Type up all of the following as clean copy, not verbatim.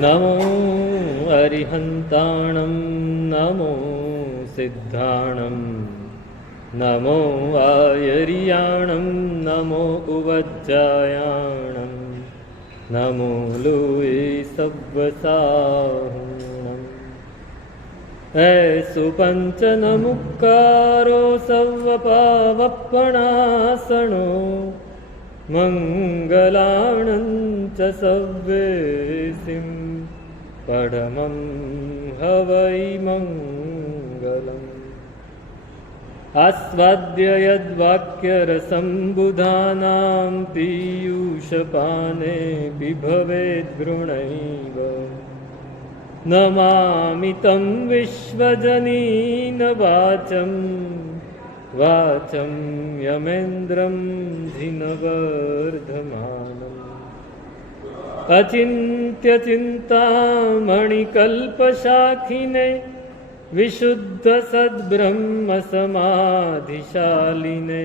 નમો અરિહંતાણં નમો સિદ્ધાણં નમો આયરિયાણં નમો ઉવજ્જાયાણં નમો લોએ સવ્વસાહુણં એસુ પંચનમુક્કારો સવ્વપાવપણાસણો મંગલાણં ચ સવ્વેસિં પરમં હવૈ મંગલम् આસ્વાદ્ય યદ્વાક્યરસં બુધાનાં પીયુષપાને બિભવેદ્ગૃણૈવ નમામિ तं વિશ્વજનીન વાચં વાચં યમેન્દ્રં ધિનવર્ધમાનम् અચિંત્ય ચિંતામણિકલ્પશાખિને વિશુદ્ધ સદ્બ્રહ્મ સમાધિશાલિને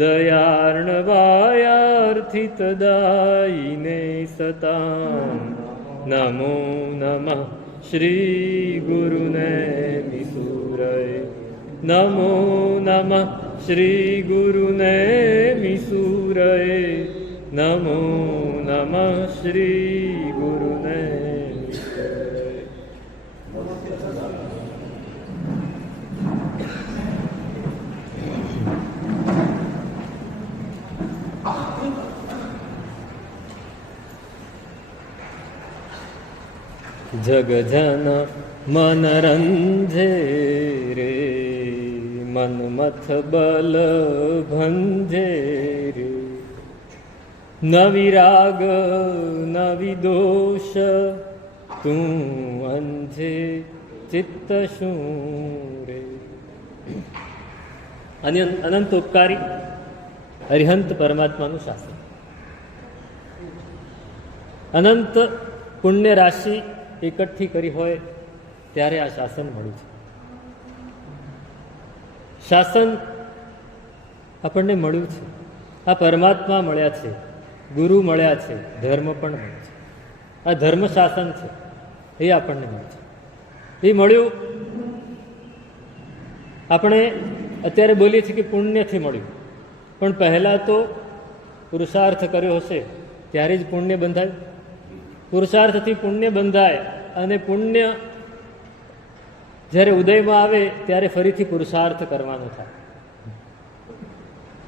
દયાર્ણવાયાર્થિતદાયિને સતાં નમો નમઃ શ્રી ગુરુને મિસુરય નમો નમઃ શ્રી ગુરુને મિસુરય નમો નમઃ શ્રી ગુરુને જગજન મન રંજે રે મન્મથ બલ ભંજે રે નવી રાગ નવી દોષ તું અંજે ચિત્ત શું રે. અનંત ઉપકારી અરિહંત પરમાત્માનું શાસન. અનંત પુણ્ય રાશિ એકઠી કરી હોય ત્યારે આ શાસન મળ્યું છે. શાસન આપણને મળ્યું છે. આ પરમાત્મા મળ્યા છે, ગુરુ મળ્યા છે, ધર્મ પણ મળ્યો છે. આ ધર્મ શાસન છે એ આપણને મળ્યું છે. એ મળ્યું આપણે અત્યારે બોલીએ છીએ કે પુણ્યથી મળ્યું, પણ પહેલાં તો પુરુષાર્થ કર્યો હશે ત્યારે જ પુણ્ય બંધાય. પુરુષાર્થથી પુણ્ય બંધાય અને પુણ્ય જ્યારે ઉદયમાં આવે ત્યારે ફરીથી પુરુષાર્થ કરવાનો થાય.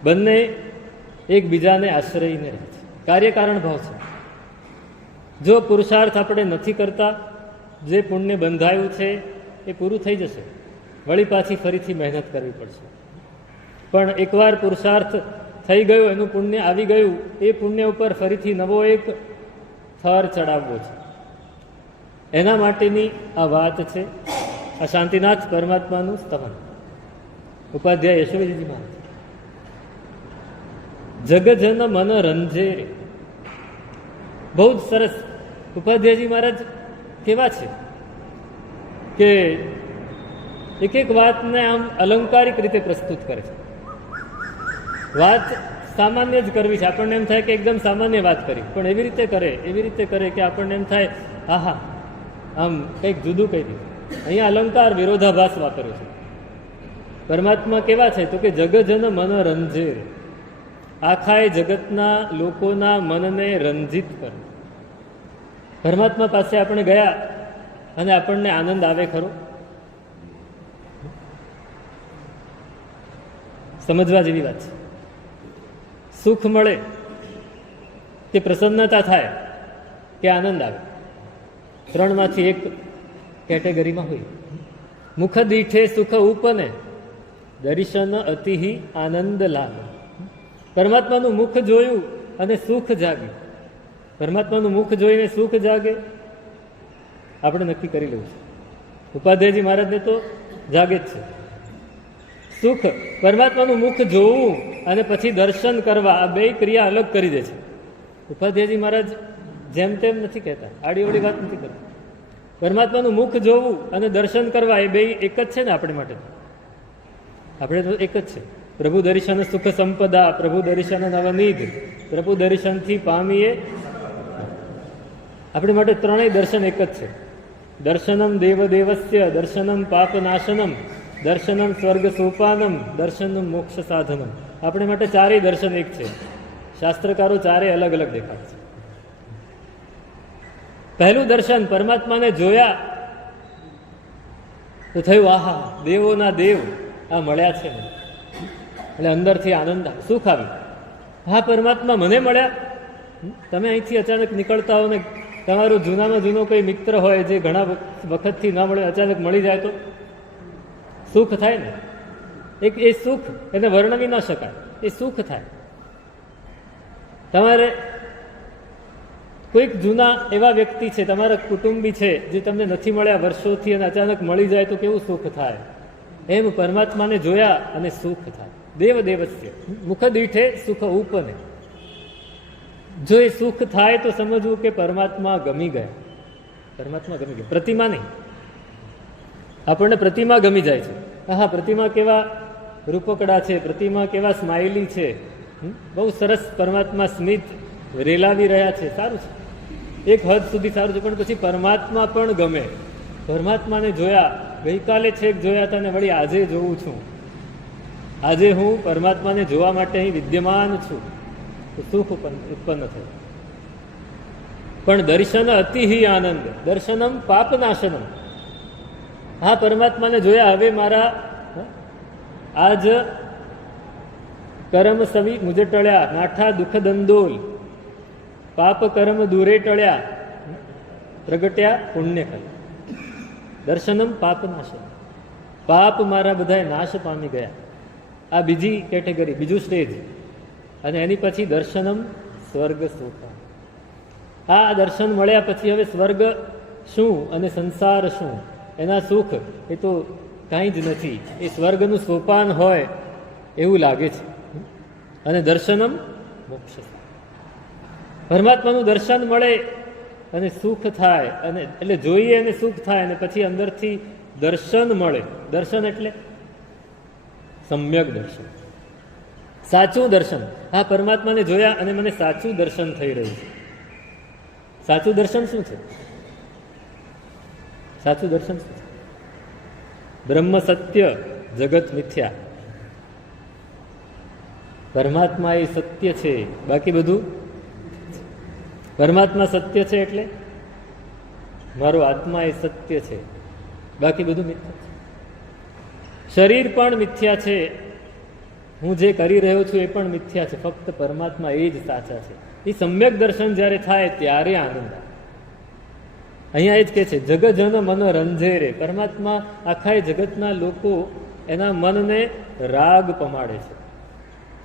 બંને એકબીજાને આશ્રયને રહે છે. કાર્યકારણ ભાવ છે. જો પુરુષાર્થ આપણે નથી કરતા, જે પુણ્ય બંધાયું છે એ પૂરું થઈ જશે, વળી પાછી ફરીથી મહેનત કરવી પડશે. પણ એકવાર પુરુષાર્થ થઈ ગયો, એનું પુણ્ય આવી ગયું, એ પુણ્ય ઉપર ફરીથી નવો એક થર ચડાવવો છે. એના માટેની આ વાત છે. આ શાંતિનાથ પરમાત્માનું સ્તવન. ઉપાધ્યાય યશોવીજી મહારાજ. જગજન મન રંજે રે. બહુ જ સરસ. ઉપાધ્યાયજી મહારાજ કેવા છે કે એક એક વાતને આમ અલંકારિક રીતે પ્રસ્તુત કરે છે. વાત સામાન્ય જ કરવી છે, આપણને એમ થાય કે એકદમ સામાન્ય વાત કરી, પણ એવી રીતે કરે કે આપણને એમ થાય આહા, આમ કંઈક જુદું કહી દીધું. અહીંયા અલંકાર વિરોધાભાસ વાપર્યો છે. પરમાત્મા કેવા છે તો કે જગજન મન રંજે. આખા જગતના લોકોના મનને રંજિત કરે. પરમાત્મા પાસે આપણે ગયા અને આપણને આનંદ આવે ખરો? સમજવા જેવી વાત છે. સુખ મળે કે પ્રસન્નતા થાય કે આનંદ આવે, ત્રણમાંથી એક કેટેગરીમાં હોય. મુખ દીઠે સુખ ઉપને દર્શન અતિહિ આનંદ લાગે. પરમાત્માનું મુખ જોયું અને સુખ જાગે. પરમાત્માનું મુખ જોઈને સુખ જાગે, આપણે નક્કી કરી લેવું છે. ઉપાધ્યાયજી મહારાજને તો જાગે જ છે. સુખ, પરમાત્માનું મુખ જોવું અને પછી દર્શન કરવા, આ બે ક્રિયા અલગ કરી દે છે. ઉપાધ્યાયજી મહારાજ જેમ તેમ નથી કહેતા, આડી અવળી વાત નથી કરતા. પરમાત્માનું મુખ જોવું અને દર્શન કરવા એ બે એક જ છે ને આપણે માટે. આપણે તો એક જ છે. પ્રભુ દર્શન સુખ સંપદા, પ્રભુ દર્શન નવનીધ, પ્રભુ દર્શનથી પામીએ. આપણી માટે ત્રણેય દર્શન એક જ છે. દર્શનમ દેવદેવસ્ય, દર્શનમ પાપનાશનમ, દર્શનમ સ્વર્ગ સોપાનમ, દર્શનમ મોક્ષ સાધનમ. આપણે માટે ચારેય દર્શન એક છે. શાસ્ત્રકારો ચારેય અલગ અલગ દેખાય છે. પહેલું દર્શન પરમાત્માને જોયા તો થયું આહા, દેવોના દેવ આ મળ્યા છે. એટલે અંદરથી આનંદ, સુખ આવ્યું. હા, પરમાત્મા મને મળ્યા. તમે અહીંથી અચાનક નીકળતા હો ને તમારું જૂનામાં જૂનો કોઈ મિત્ર હોય જે ઘણા વખતથી ના મળે, અચાનક મળી જાય તો સુખ થાય ને. એક એ સુખ એને વર્ણવી ન શકાય, એ સુખ થાય. તમારે કોઈક જૂના એવા વ્યક્તિ છે, તમારા કુટુંબી છે જે તમને નથી મળ્યા વર્ષોથી અને અચાનક મળી જાય તો કેવું સુખ થાય. એમ પરમાત્માને જોયા અને સુખ થાય. દેવ દેવસ્ય મુખ દીઠે સુખ ઉપને. જો એ સુખ થાય તો સમજવું કે પરમાત્મા ગમી ગયા. પરમાત્મા ગમી ગયા, પ્રતિમા નહીં. આપણને પ્રતિમા ગમી જાય છે. હા, પ્રતિમા કેવા રૂપકડા છે, પ્રતિમા કેવા સ્માઇલી છે, બહુ સરસ પરમાત્મા સ્મિત રેલાવી રહ્યા છે, સારું છે, એક હદ સુધી સારું છે. પણ પછી પરમાત્મા પણ ગમે. પરમાત્માને જોયા, ગઈકાલે છેક જોયા હતા ને વળી આજે જોઉં છું. આજે હું પરમાત્માને જોવા માટે અહીં વિદ્યમાન છું, તો સુખ ઉત્પન્ન થયું. પણ દર્શન અતિહિ આનંદ, દર્શનમ પાપનાશનમ. હા, પરમાત્માને જોયા, હવે મારા આજ કર્મ સવી મુજે ટળ્યા, નાઠા દુઃખ દંદોલ, પાપ કર્મ દૂરે ટળ્યા, પ્રગટ્યા પુણ્ય કલ. દર્શનમ પાપનાશનમ. પાપ મારા બધા નાશ પામી ગયા. આ બીજી કેટેગરી, બીજું સ્ટેજ. અને એની પછી દર્શનમ સ્વર્ગ સુખ. આ દર્શન મળ્યા પછી હવે સ્વર્ગ શું અને સંસાર શું, એના સુખ એ તો કાંઈ જ નથી. એ સ્વર્ગનું સોપાન હોય એવું લાગે છે. અને દર્શનમ મોક્ષ. પરમાત્માનું દર્શન મળે અને સુખ થાય, અને એટલે જોઈએ અને સુખ થાય, અને પછી અંદરથી દર્શન મળે. દર્શન એટલે સમ્યક દર્શન, સાચું દર્શન. હા, પરમાત્માને જોયા અને મને સાચું દર્શન થઈ રહ્યું છે. સાચું દર્શન શું છે? સાચું દર્શન શું છે? બ્રહ્મ સત્ય, જગત મિથ્યા. પરમાત્મા એ સત્ય છે, બાકી બધું. પરમાત્મા સત્ય છે એટલે મારો આત્મા એ સત્ય છે, બાકી બધું મિથ્યા છે. શરીર પણ મિથ્યા છે, હું જે કરી રહ્યો છું એ પણ મિથ્યા છે, ફક્ત પરમાત્મા એ જ સાચા છે. એ સમ્યક દર્શન જ્યારે થાય ત્યારે આનંદ આવે. અહીંયા એ જ કહે છે, જગજન મન રંજે રે. પરમાત્મા આખા જગતના લોકો એના મનને રાગ પમાડે છે.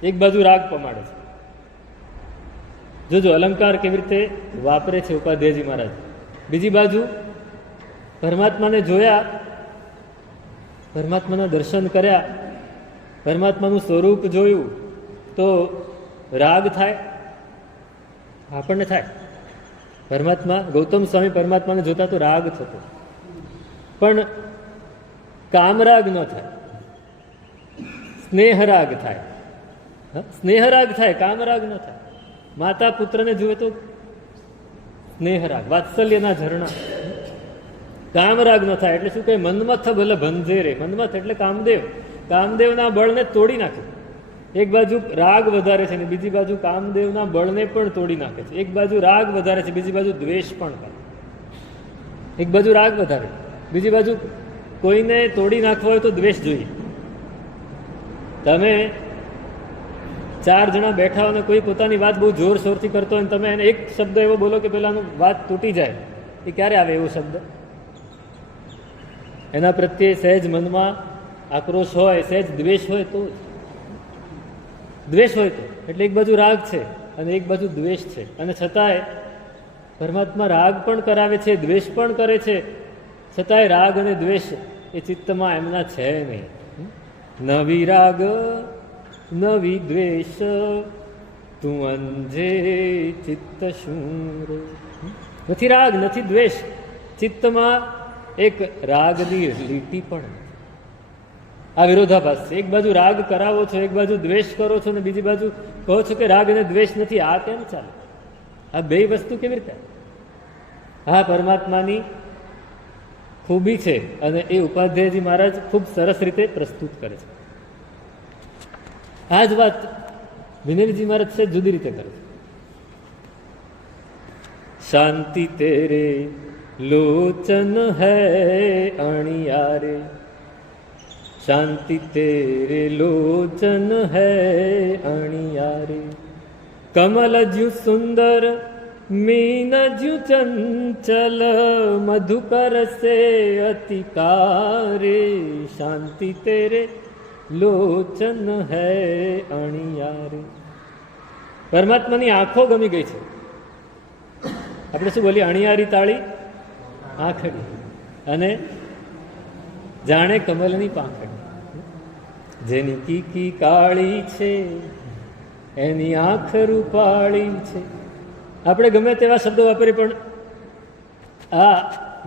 એક બાજુ રાગ પમાડે છે. જોજો અલંકાર કેવી રીતે વાપરે છે ઉપાધ્યાયજી મહારાજ. બીજી બાજુ પરમાત્માને જોયા, પરમાત્માના દર્શન કર્યા, પરમાત્માનું સ્વરૂપ જોયું તો રાગ થાય. આપણને થાય. પરમાત્મા, ગૌતમ સ્વામી પરમાત્માને જોતા તો રાગ થતો, પણ કામરાગ ન થાય, સ્નેહરાગ થાય. સ્નેહરાગ થાય, કામરાગ ન થાય. માતા પુત્રને જુએ તો સ્નેહરાગ, વાત્સલ્યના ઝરણા. કામરાગ ન થાય. એટલે શું કહે? મન્મથ ભલે ભંજે રે. મન્મથ એટલે કામદેવ. કામદેવના બળને તોડી નાખે. એક બાજુ રાગ વધારે છે ને બીજી બાજુ કામદેવના બળને પણ તોડી નાખે છે. એક બાજુ રાગ વધારે છે, બીજી બાજુ દ્વેષ પણ કરે. એક બાજુ રાગ વધારે, બીજી બાજુ કોઈને તોડી નાખવો હોય તો દ્વેષ જોઈએ. તમે 4 જણા બેઠા હોય અને કોઈ પોતાની વાત બહુ જોરશોરથી કરતો હોય, તમે એને એક શબ્દ એવો બોલો કે પેલાનું વાત તૂટી જાય, એ ક્યારે આવે એવો શબ્દ? એના પ્રત્યે સહેજ મનમાં આક્રોશ હોય, સહેજ દ્વેષ હોય તો. દ્વેષ હોય તો, એટલે એક બાજુ રાગ છે અને એક બાજુ દ્વેષ છે, અને છતાંય પરમાત્મા રાગ પણ કરાવે છે, દ્વેષ પણ કરે છે. છતાંય રાગ અને દ્વેષ એ ચિત્તમાં એમના છે નહીં. નવી રાગ નવી દ્વેષ, તું અંજે ચિત્ત શૂર. નથી રાગ, નથી દ્વેષ. ચિત્તમાં એક રાગની લીટી પણ. આ વિરોધાભાસ છે. એક બાજુ રાગ કરાવો છો, એક બાજુ દ્વેષ કરો છો, અને બીજી બાજુ કહો છો કે રાગ અને દ્વેષ નથી. આ કેમ ચાલે? આ બે વસ્તુ કેવી રીતે? આ પરમાત્માની ખૂબી છે અને એ ઉપાધ્યાયજી મહારાજ ખૂબ સરસ રીતે પ્રસ્તુત કરે છે. આ જ વાત વિનયજી મહારાજ છે જુદી રીતે કરે છે. શાંતિ તેરે લોચન હૈ અણિયારે, શાંતિ તેરે લોચન હૈ અણિયારે, કમલ જ્યુ સુંદર मीन ज्यू चंचल, मधुकर से अतिकारे, शांति तेरे लोचन है अणियारे. પરમાત્માની આંખો ગમી ગઈ છે. આપણે શું બોલીએ? અણિયારી તાળી આંખડી અને જાણે કમલની પાંખડી. જેની કીકી કાળી છે એની આંખ રૂપાળી છે. આપણે ગમે તેવા શબ્દો વાપરી, પણ આ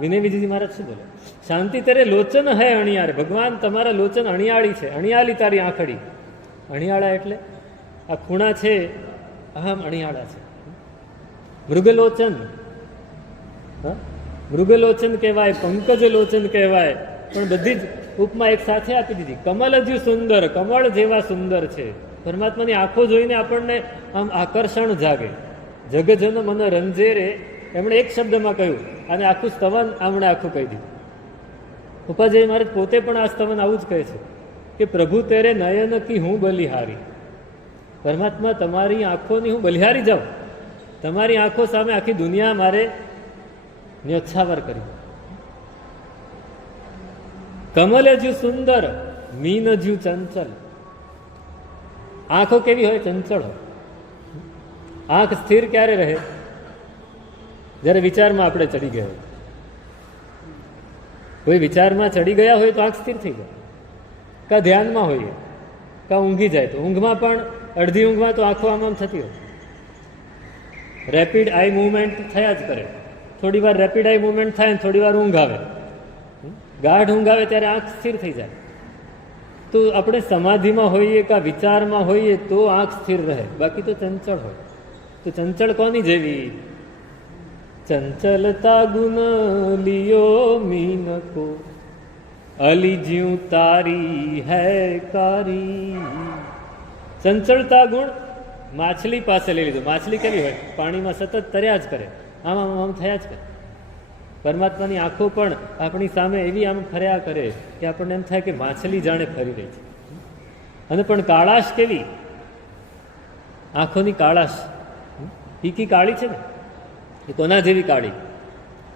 વિનય વિજયજી મહારાજ શું બોલે? શાંતિ તેરે લોચન હૈ અણિયારે, ભગવાન તમારા લોચન અણિયાળી છે. અણિયાળી તારી આંખડી. અણિયાળા એટલે આ ખૂણા છે, આમ અણિયાળા છે. મૃગલોચન, મૃગલોચન કહેવાય, પંકજ લોચન કહેવાય, પણ બધી જ ઉપમા એક સાથે આપી દીધી. કમલ જ સુંદર, કમળ જેવા સુંદર છે. પરમાત્માની આંખો જોઈને આપણને આમ આકર્ષણ જાગે. જગજન મન રંજે રે, એમણે એક શબ્દમાં કહ્યું અને આખું સ્તવન આમણે આખું કહી દીધું. ઉપાધ્યાય મહારાજ પોતે પણ આ સ્તવન આવું જ કહે છે કે પ્રભુ તેરે નયન કી હું બલિહારી. પરમાત્મા તમારી આંખોની હું બલિહારી જાઉં, તમારી આંખો સામે આખી દુનિયા મારે ન્યોછાવર કરી. કમલ જ્યુ સુંદર મીન જ્યુ ચંચલ. આંખો કેવી હોય? ચંચળ હોય. આંખ સ્થિર ક્યારે રહે? જ્યારે વિચારમાં આપણે ચડી ગયા હોય. કોઈ વિચારમાં ચડી ગયા હોય તો આંખ સ્થિર થઈ જાય. કા ધ્યાનમાં હોઈએ, કા ઊંઘી જાય તો ઊંઘમાં પણ અડધી ઊંઘમાં તો આંખો આમ થતી હોય. રેપિડ આઈ મુવમેન્ટ થયા જ કરે. થોડી વાર રેપિડ આઈ મુવમેન્ટ થાય ને થોડી વાર ઊંઘ આવે, ગાઢ ઊંઘ આવે ત્યારે આંખ સ્થિર થઈ જાય. તો આપણે સમાધિમાં હોઈએ કા વિચારમાં હોઈએ તો આંખ સ્થિર રહે, બાકી તો ચંચળ હોય. તો ચંચળ કોની જેવી? ચંચલતા ગુણ લિયો મીન કો, અલીજ્યું તારી હૈ કારી. ચંચળતા ગુણ માછલી પાસે લઈ લીધો. માછલી કેવી હોય? પાણીમાં સતત તર્યા જ કરે, આમ આમ આમ થયા જ કરે. પરમાત્માની આંખો પણ આપણી સામે એવી આમ ફર્યા કરે કે આપણને એમ થાય કે માછલી જાણે ફરી રહી છે. અને પણ કાળાશ કેવી? આંખોની કાળાશ પીકી કાળી છે ને, એ કોના જેવી કાળી?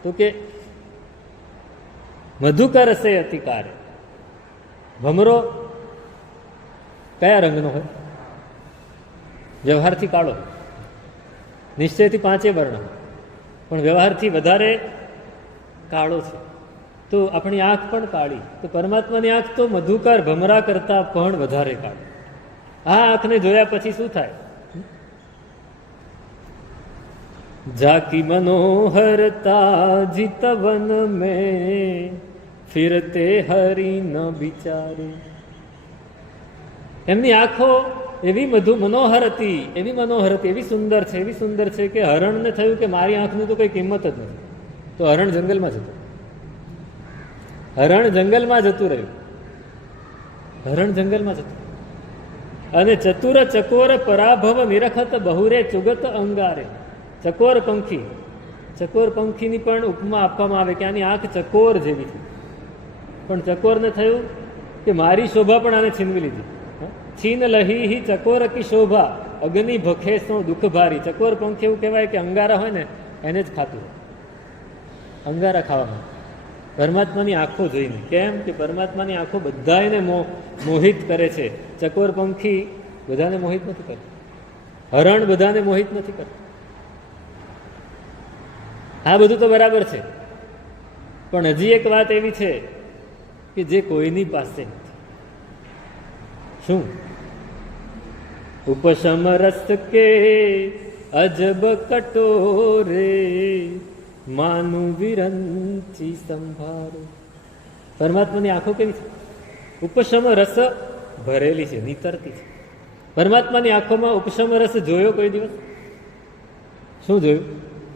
તો કે મધુકર સે અતિકારે. ભમરો કયા રંગનો હોય? વ્યવહારથી કાળો, નિશ્ચયથી 5 વર્ણ, પણ વ્યવહારથી વધારે કાળો છે. તો આપણી આંખ પણ કાળી. તો પરમાત્માની આંખ તો મધુકર ભમરા કરતા પણ વધારે કાળી. આ આંખને જોયા પછી શું થાય? જાકી મનોહરતા જીતવન મેં ફિરતે હરી ન બિચારે. એમની આંખો એવી મનોહર હતી, એવી મનોહર હતી, એવી સુંદર છે, એવી સુંદર છે કે હરણને થયું કે મારી આંખની તો કોઈ કિંમત જ નથી. તો હરણ જંગલમાં જતું, હરણ જંગલમાં જતું રહ્યું, હરણ જંગલમાં જતું. અને ચતુર ચકોર પરાભવ નિરખત બહુરે ચુગત અંગારે. ચકોર પંખી, ચકોર પંખીની પણ ઉપમા આપવામાં આવે કે આની આંખ ચકોર જેવી છે. પણ ચકોરને થયું કે મારી શોભા પણ આને છીનવી લીધી. છીન લહી ચકોર કી શોભા, અગ્નિ ભખે સો દુઃખ ભારી. ચકોર પંખી એવું કહેવાય કે અંગારા હોય ને એને જ ખાતું, અંગારા ખાવામાં. પરમાત્માની આંખો જોઈને. કેમ કે પરમાત્માની આંખો બધાને મોહિત કરે છે. ચકોર પંખી બધાને મોહિત નથી કરતું, હરણ બધાને મોહિત નથી કરતું. આ બધું તો બરાબર છે, પણ હજી એક વાત એવી છે કે જે કોઈની પાસે નથી. શું? ઉપશમ રસ કે અજબ કટોરે, માનું વિરંચી સંભાળો. પરમાત્માની આંખો કેવી છે? ઉપશમ રસ ભરેલી છે, નીતરતી છે. પરમાત્માની આંખોમાં ઉપશમ રસ જોયો કોઈ દિવસ? શું જોયું?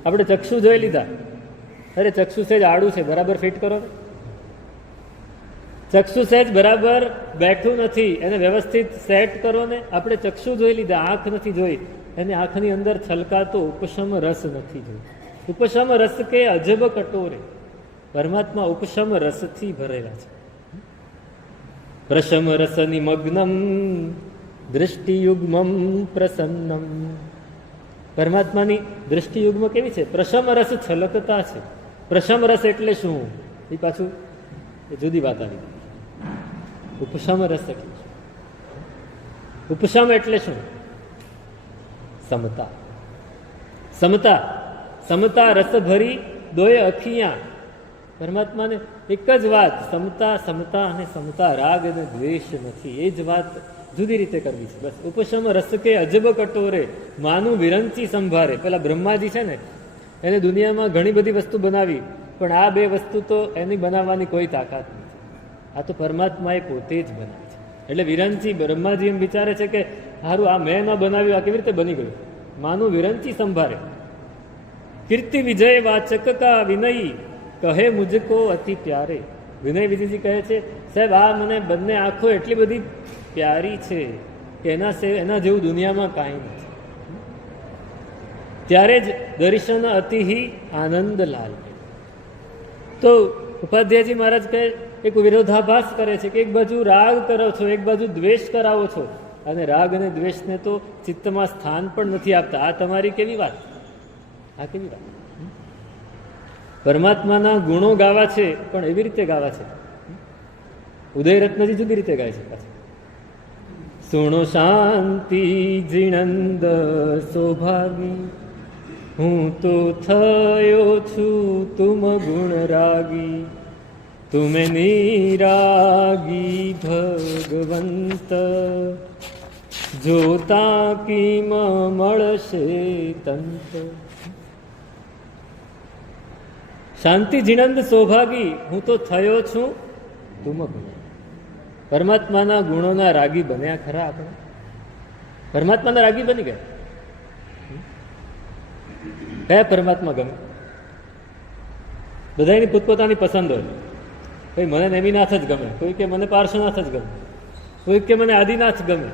આપણે ચક્ષુ જોઈ લીધા, અરે ચક્ષુ સહેજ આડું છે, બરાબર ફિટ કરો ને. ચક્ષુ સહેજ બરાબર બેઠું નથી, એને વ્યવસ્થિત સેટ કરો ને. આપણે ચક્ષુ જોઈ લીધા, આંખ નથી જોઈ. એને આંખની અંદર છલકાતો ઉપશમ રસ નથી જોઈ. ઉપશમ રસ કે અજબ કટોરે. પરમાત્મા ઉપશમ રસથી ભરેલા છે. પ્રશમ રસ નિમગ્નમ દૃષ્ટિયુગ્મમ પ્રસન્નમ. પરમાત્માની દૃષ્ટિયુગ્મ કેવી છે? પ્રશમ રસ છલકતા છે. પ્રશમ રસ એટલે શું? એ પાછું જુદી વાત આવી. ઉપશમ રસ એટલે શું? ઉપશમ એટલે શું? સમતા. સમતા, સમતા રસ ભરી દોય અખિયા. પરમાત્માને એક જ વાત, સમતા, સમતા અને સમતા, રાગ અને દ્વેષ નથી. એ જ વાત જુદી રીતે કરવી છે. બસ. ઉપશમ રસ કે અજબ કટોરે માનું વિરંચી સંભારે. પેલા બ્રહ્માજી છે ને, એને દુનિયામાં ઘણી બધી વસ્તુ બનાવી, પણ આ બે વસ્તુ તો એની બનાવવાની કોઈ તાકાત નથી. આ તો પરમાત્માએ પોતે જ બનાવી છે. એટલે વિરંચી બ્રહ્માજી એમ વિચારે છે કે સારું, આ મેં ન બનાવ્યું, આ કેવી રીતે બની ગયું? માનું વિરંચી સંભારે. કીર્તિ વિજય વાચક કા વિનયી કહે મુજકો અતિ પ્યારે. વિનય વિજયજી કહે છે, સાહેબ આ મને બંને આંખો એટલી બધી પ્યારી છે કે એના જેવું દુનિયામાં કાંઈ નથી. ત્યારે જ દર્શન અતિહી આનંદ લાલ. તો ઉપાધ્યાયજી મહારાજ કહે, એક વિરોધાભાસ કરે છે કે એક બાજુ રાગ કરો છો, એક બાજુ દ્વેષ કરાવો છો, અને રાગ અને દ્વેષને તો ચિત્તમાં સ્થાન પણ નથી આપતા. આ તમારી કેવી વાત? આ કેવી વાત? પરમાત્માના ગુણો ગાવા છે, પણ એવી રીતે ગાવા છે. ઉદયરત્નજી જુદી રીતે ગાય છે પાછા. સુણો શાંતિ જીણંદ સૌભાગી, હું તો થયો છું તુમ ગુણ રાગી. તુમે નિરાગી ભગવંત, જોતા કિમ મળશે તંત. શાંતિ જીણંદ સૌભાગી, હું તો થયો છું તુમ ગુણ. પરમાત્માના ગુણોના રાગી બન્યા ખરા આપણે? પરમાત્માના રાગી બની ગયા? કયા પરમાત્મા ગમે? બધાની પોતપોતાની પસંદ હોય. કોઈ મને નેમિનાથ જ ગમે, કોઈ કે મને પાર્શ્વનાથ જ ગમે, કોઈ કે મને આદિનાથ ગમે.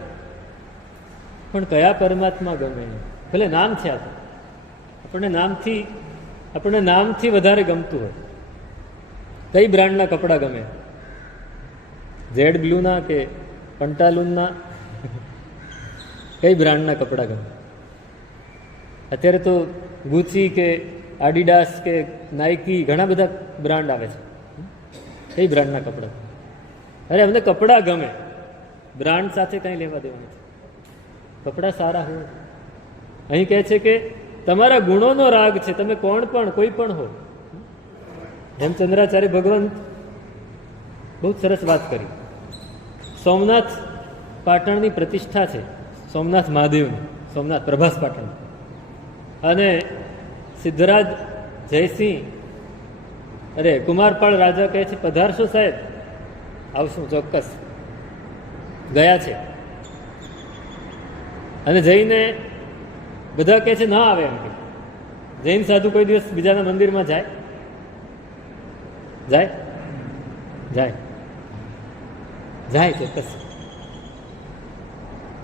પણ કયા પરમાત્મા ગમે? ભલે નામ છે આ, આપણને નામથી વધારે ગમતું હોય. કઈ બ્રાન્ડના કપડાં ગમે? ઝેડ બ્લુના કે પંટાલુનના? કઈ બ્રાન્ડના કપડાં ગમે? અત્યારે તો ગુચી કે આડિડાસ કે નાઇકી, ઘણા બધા બ્રાન્ડ આવે છે. કઈ બ્રાન્ડના કપડાં? અરે અમને કપડાં ગમે, બ્રાન્ડ સાથે કંઈ લેવા દેવા નથી. કપડાં સારા હોય. અહીં કહે છે કે તમારા ગુણોનો રાગ છે, તમે કોણ પણ, કોઈ પણ હો. હેમચંદ્રાચાર્ય ભગવંત બહુ સરસ વાત કરી. સોમનાથ પાટણની પ્રતિષ્ઠા છે, સોમનાથ મહાદેવની, સોમનાથ પ્રભાસ પાટણ. અને સિદ્ધરાજ જયસિંહ, અરે કુમારપાળ રાજા કહે છે, પધારશો સાહેબ? આવશું, ચોક્કસ. ગયા છે અને જઈને બધા કહે છે ના આવે એમ કે. જૈન સાધુ કોઈ દિવસ બીજાના મંદિરમાં જાય? જાય? જાય, જાય, ચોક્કસ,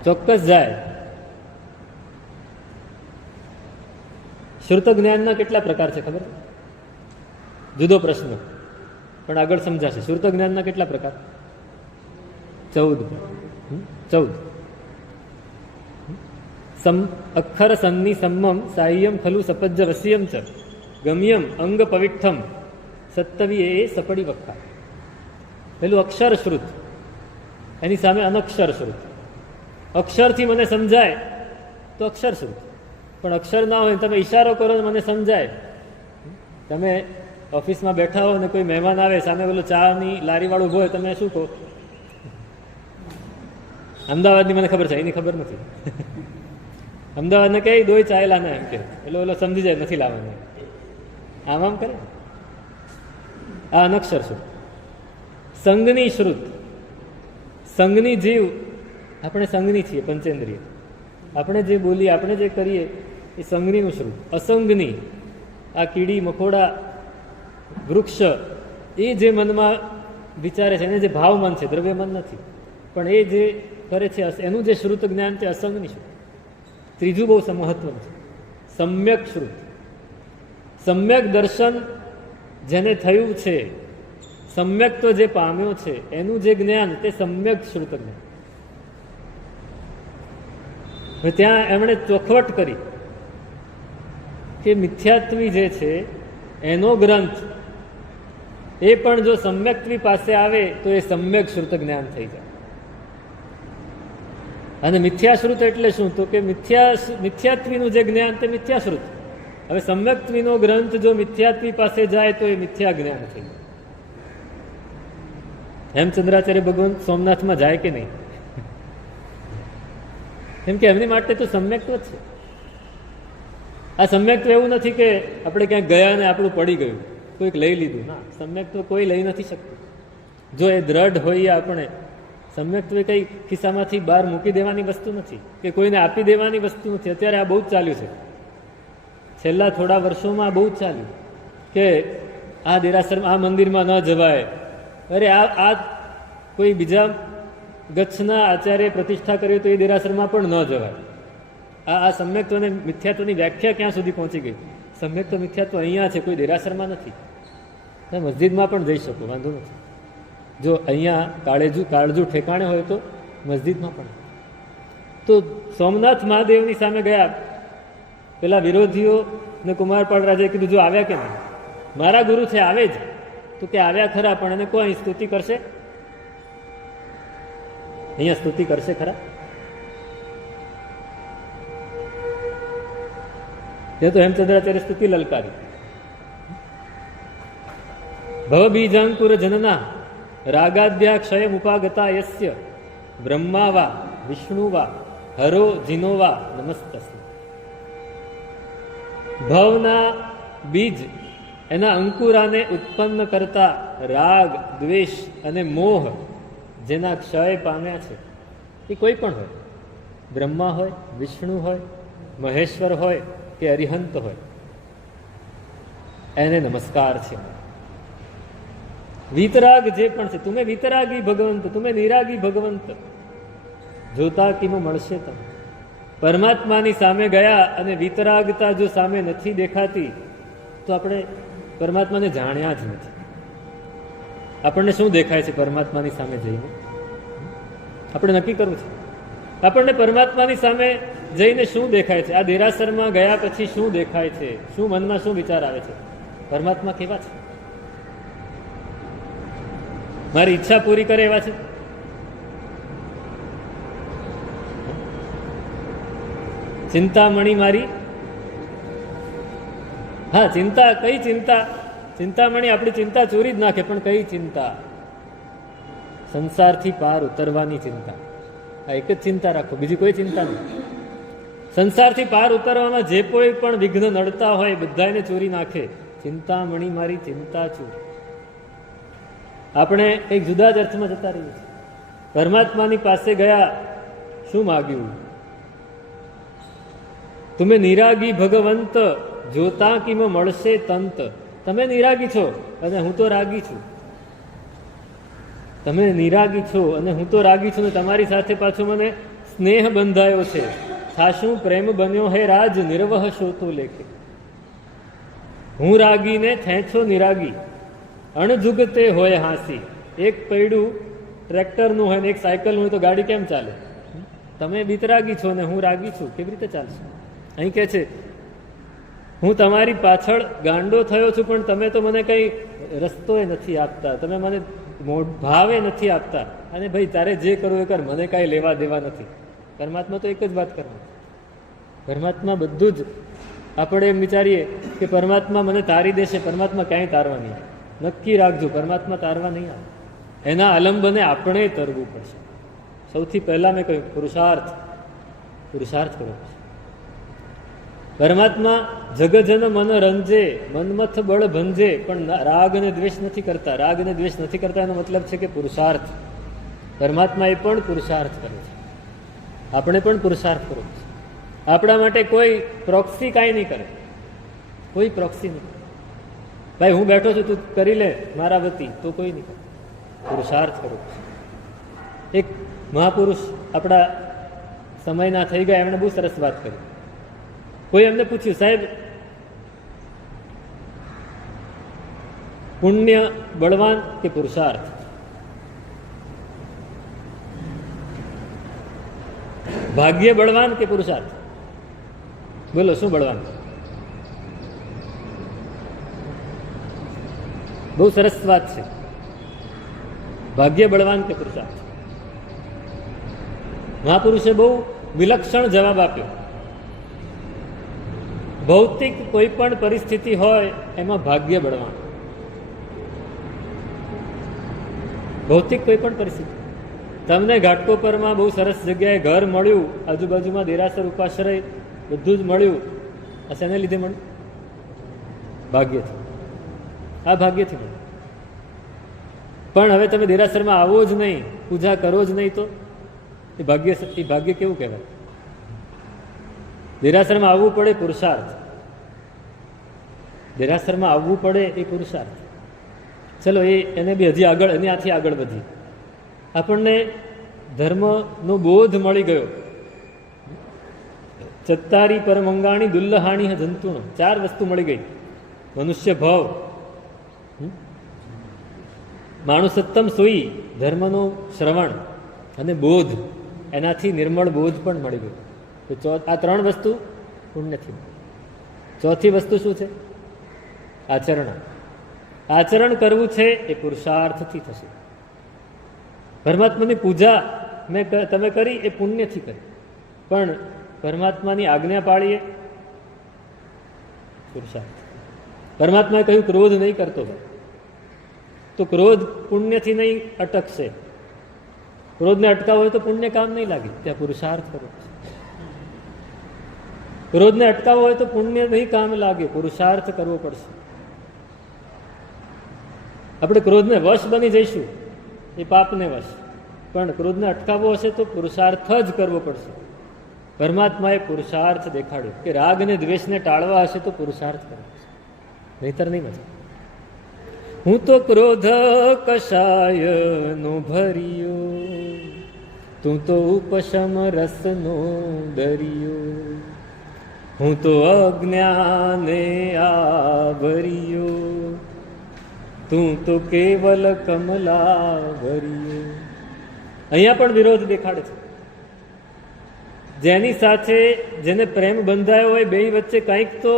ચોક્કસ જાય. શ્રુત જ્ઞાનના કેટલા પ્રકાર છે ખબર? જુદો પ્રશ્ન, પણ આગળ સમજાશે. શ્રુત જ્ઞાનના કેટલા પ્રકાર? 14. અક્ષર સન્નિ સમ્મમ સાહ્યમ ખલુ સપજ્જ વસ્યમ ચ ગમ્યમ અંગ પવિઠ્ઠમ સત્તવી એ સપડી વક્તા. પેલું અક્ષર શ્રુત, એની સામે અનક્ષર શ્રુત. અક્ષરથી મને સમજાય તો અક્ષર શ્રુત, પણ અક્ષર ના હોય તમે ઈશારો કરો તો મને સમજાય. તમે ઓફિસમાં બેઠા હો અને કોઈ મહેમાન આવે, સામે પેલો ચાની લારીવાળો ઉભો હોય, તમે શું કહો? અમદાવાદની મને ખબર છે, એની ખબર નથી. અમદાવાદને કહે દોય ચાય લાના એમ કે, એટલે ઓલો સમજી જાય નથી લાવવાનું. આમ આમ કરે. આ અનક્ષર શ્રુત. સંઘની શ્રુત. સંઘની જીવ, આપણે સંઘની છીએ, પંચેન્દ્રિય. આપણે જે બોલીએ, આપણે જે કરીએ એ સંઘનીનું શ્રુત. અસંગની, આ કીડી મકોડા વૃક્ષ એ જે મનમાં વિચારે છે એને જે ભાવમન છે, દ્રવ્યમન નથી, પણ એ જે કરે છે એનું જે શ્રુત જ્ઞાન તે અસંગની શ્રુત. ત્રીજું બહુ મહત્વનું છે, સમ્યક શ્રુત. સમ્યક દર્શન જેને થયું છે, સમ્યક તો જે પામ્યો છે એનું જે જ્ઞાન તે સમ્યક શ્રુત જ્ઞાન. ત્યાં એમણે ચોખવટ કરી કે મિથ્યાત્વી જે છે એનો ગ્રંથ એ પણ જો સમ્યક્ત્વી પાસે આવે તો એ સમ્યક શ્રુત જ્ઞાન થઈ જાય. અને મિથ્યાશ્રુત એટલે શું? તો કે મિથ્યાત્વીનું જે જ્ઞાન તે મિથ્યાશ્રુત. હવે સમ્યક્ત્વીનો ગ્રંથ જો મિથ્યાત્વી પાસે જાય તો એ મિથ્યા જ્ઞાન થઈ જાય. હેમચંદ્રાચાર્ય ભગવાન સોમનાથમાં જાય કે નહીં? કેમ કે એમની માટે તો સમ્યક્ત્વ જ છે. આ સમ્યક્ત્વ એવું નથી કે આપણે ક્યાંક ગયા ને આપણું પડી ગયું, કોઈક લઈ લીધું. ના, સમ્યક્ત્વ કોઈ લઈ નથી શકતું. જો એ દ્રઢ હોઈએ આપણે, સમ્યક્ત્વ કઈ ખિસ્સામાંથી બહાર મૂકી દેવાની વસ્તુ નથી કે કોઈને આપી દેવાની વસ્તુ નથી. અત્યારે આ બહુ જ ચાલ્યું છે, છેલ્લા થોડા વર્ષોમાં બહુ જ ચાલ્યું કે આ દેરાસર, આ મંદિરમાં ન જવાય. અરે આ કોઈ બીજા ગચ્છના આચાર્ય પ્રતિષ્ઠા કરી તો એ દેરાસરમાં પણ ન જવાય. આ સમ્યક્ત્વ અને મિથ્યાત્વની વ્યાખ્યા ક્યાં સુધી પહોંચી ગઈ? સમ્યક્ત્વ મિથ્યાત્વ અહીંયા છે, કોઈ દેરાસરમાં નથી. તમે મસ્જિદમાં પણ જઈ શકો, વાંધો નથી. જો અહીંયા કાળજુ ઠેકાણે હોય તો મસ્જિદમાં પણ. તો સોમનાથ મહાદેવની સામે ગયા પેલા વિરોધીઓ ને કુમારપાળ રાજાએ કીધું, જો આવ્યા કે નહીં? મારા ગુરુ છે, આવે જ. તો કે આવ્યા ખરા, પણ એને કોઈ સ્તુતિ કરશે? અહીંયા સ્તુતિ કરશે ખરા? તે તો હેમચંદ્રાચાર્ય સ્તુતિ લલકારી. ભવબીજાંકુર જનના રાગાદ્યા ક્ષય ઉપાગતા યસ્ય બ્રહ્મા વા વિષ્ણુ વા હરો જીનો વા નમસ્તસ્ય. ભવના બીજ, એના અંકુરાને ઉત્પન્ન કરતા રાગ, દ્વેષ અને મોહ જેના ક્ષય પામ્યા છે એ કોઈ પણ હોય, બ્રહ્મા હોય, વિષ્ણુ હોય, મહેશ્વર હોય કે અરિહંત હોય, એને નમસ્કાર છે. વીતરાગ જે પણ છે, તુમે વીતરાગી ભગવંત, તુમે નિરાગી ભગવંત, જોતા કિમો મળશે તમે. પરમાત્માની સામે ગયા અને વીતરાગતા જો સામે નથી દેખાતી તો આપણે પરમાત્માને જાણ્યા જ નથી. આપણને શું દેખાય છે પરમાત્માની સામે જઈને? આપણે નક્કી કરવું છે આપણને પરમાત્માની સામે જઈને શું દેખાય છે. આ દેરાસરમાં ગયા પછી શું દેખાય છે? શું મનમાં શું વિચાર આવે છે? પરમાત્મા કેવા છે? મારી ઈચ્છા પૂરી કરે એવા છે? ચિંતામણી મારી, હા ચિંતા, કઈ ચિંતા? ચિંતામણી આપણી ચિંતા ચોરી જ નાખે, પણ કઈ ચિંતા? સંસારથી પાર ઉતરવાની ચિંતા. આ એક જ ચિંતા રાખો, બીજી કોઈ ચિંતા નહીં. સંસારથી પાર ઉતરવામાં જે કોઈ પણ વિઘ્ન નડતા હોય બધાને ચોરી નાખે. ચિંતામણી મારી ચિંતા ચોર. આપણે એક જુદા જ અર્થમાં જતા રહીએ છીએ. પરમાત્માની પાસે ગયા, શું માગ્યું? તમે નિરાગી ભગવંત, જોતા કિમ મળશે તંત. તમે નિરાગી છો અને હું તો રાગી છું. તમે નિરાગી છો અને હું તો રાગી છું, ને તમારી સાથે પાછો મને સ્નેહ બંધાયો છે. થાશું પ્રેમ બન્યો હે રાજ, નિર્વહ શોતો લેખે. હું રાગીને થેંચો નિરાગી, અણજુગતે હોય હાંસી. એક પૈડું ટ્રેક્ટરનું હોય ને એક સાયકલનું હોય તો ગાડી કેમ ચાલે? તમે વિતરાગી છો ને હું રાગી છું, કેવી રીતે ચાલશે? અહીં કહે છે, હું તમારી પાછળ ગાંડો થયો છું, પણ તમે તો મને કંઈ રસ્તો નથી આપતા, તમે મને ભાવે નથી આપતા. અને ભાઈ તારે જે કરવું એ કર, મને કાંઈ લેવા દેવા નથી. પરમાત્મા તો એક જ વાત કરવાની. પરમાત્મા બધું જ, આપણે એમ વિચારીએ કે પરમાત્મા મને તારી દેશે, પરમાત્મા ક્યાંય તારવા નહીં. નક્કી રાખજો, પરમાત્મા તારવા નહીં આવે. એના અલંબને આપણે તરવું પડશે. સૌથી પહેલા મેં કહ્યું પુરુષાર્થ કરવો પડશે. પરમાત્મા જગજન મન રંજે, મનમથ બળ ભંજે, પણ રાગ અને દ્વેષ નથી કરતા. રાગ અને દ્વેષ નથી કરતા એનો મતલબ છે કે પુરુષાર્થ. પરમાત્મા એ પણ પુરુષાર્થ કરે છે, આપણે પણ પુરુષાર્થ કરવો છે. આપણા માટે કોઈ પ્રોક્સી કાંઈ નહીં કરે, કોઈ પ્રોક્સી નહીં. ભાઈ હું બેઠો છું, તું કરી લે મારા વતી, તો કોઈ નહીં કરે. પુરુષાર્થ કરવો. એક મહાપુરુષ આપણા સમયના થઈ ગયા, એમણે બહુ સરસ વાત કરી. કોઈ એમને પૂછ્યું, સાહેબ પુણ્ય બળવાન કે પુરુષાર્થ? ભાગ્ય બળવાન કે પુરુષાર્થ? બોલો, શું બળવાન? બહુ સરસ વાત છે. ભાગ્ય બળવાન કે પુરુષાર્થ? મહાપુરુષે બહુ વિલક્ષણ જવાબ આપ્યો. ભૌતિક કોઈ પણ પરિસ્થિતિ હોય એમાં ભાગ્ય બળવાન. ભૌતિક કોઈ પણ પરિસ્થિતિ, તમને ઘાટકોપરમાં બહુ સરસ જગ્યાએ ઘર મળ્યું, આજુબાજુમાં દેરાસર ઉપાશ્રય બધું જ મળ્યું, આ શેને લીધે મળ્યું? ભાગ્યથી. આ ભાગ્યથી મળ્યું. પણ હવે તમે દેરાસરમાં આવો જ નહીં, પૂજા કરો જ નહીં, તો એ ભાગ્ય કેવું કહેવાય? દેરાસરમાં આવવું પડે પુરુષાર્થ. દેરાસરમાં આવવું પડે એ પુરુષાર્થ. ચલો, એને બી હજી આગળ, એનાથી આગળ વધી આપણને ધર્મનો બોધ મળી ગયો. ચત્તારી પરમંગાણી દુલ્લહાણી જંતુનો, 4 વસ્તુ મળી ગઈ. મનુષ્ય ભાવ, માણુસત્તમ સોઈ, ધર્મનું શ્રવણ અને બોધ, એનાથી નિર્મળ બોધ પણ મળી ગયો. તો આ 3 વસ્તુ પુણ્યથી. ચોથી વસ્તુ શું છે? આચરણ. આચરણ કરવું છે એ પુરુષાર્થથી થશે. પરમાત્માની પૂજા તમે કરી એ પુણ્યથી કરી, પણ પરમાત્માની આજ્ઞા પાળીએ પુરુષાર્થ. પરમાત્માએ કહ્યું ક્રોધ નહીં કરતો, તો ક્રોધ પુણ્યથી નહીં અટકશે. ક્રોધને અટકાવો હોય તો પુણ્ય કામ નહીં લાગે, ત્યાં પુરુષાર્થ કરવો. ક્રોધને અટકાવવો હોય તો પુણ્ય નહીં કામ લાગે, પુરુષાર્થ કરવો પડશે. આપણે ક્રોધને વશ બની જઈશું, એ પાપને વશ, પણ ક્રોધને અટકાવવો હશે તો પુરુષાર્થ જ કરવો પડશે. પરમાત્માએ પુરુષાર્થ દેખાડ્યો કે રાગ અને દ્વેષને ટાળવા હશે તો પુરુષાર્થ કરવો છે, નહીતર નહીં મજા. હું તો ક્રોધ કષાયનો ભર્યો, તું તો ઉપશમ રસનો દરિયો, હું તો અજ્ઞાને આવર્યો, તું તો કેવલ કમલાવર્યો. અહીંયા પણ વિરોધ દેખાડે છે. જેની સાથે જેને પ્રેમ બંધાયો હોય, બે વચ્ચે કંઈક તો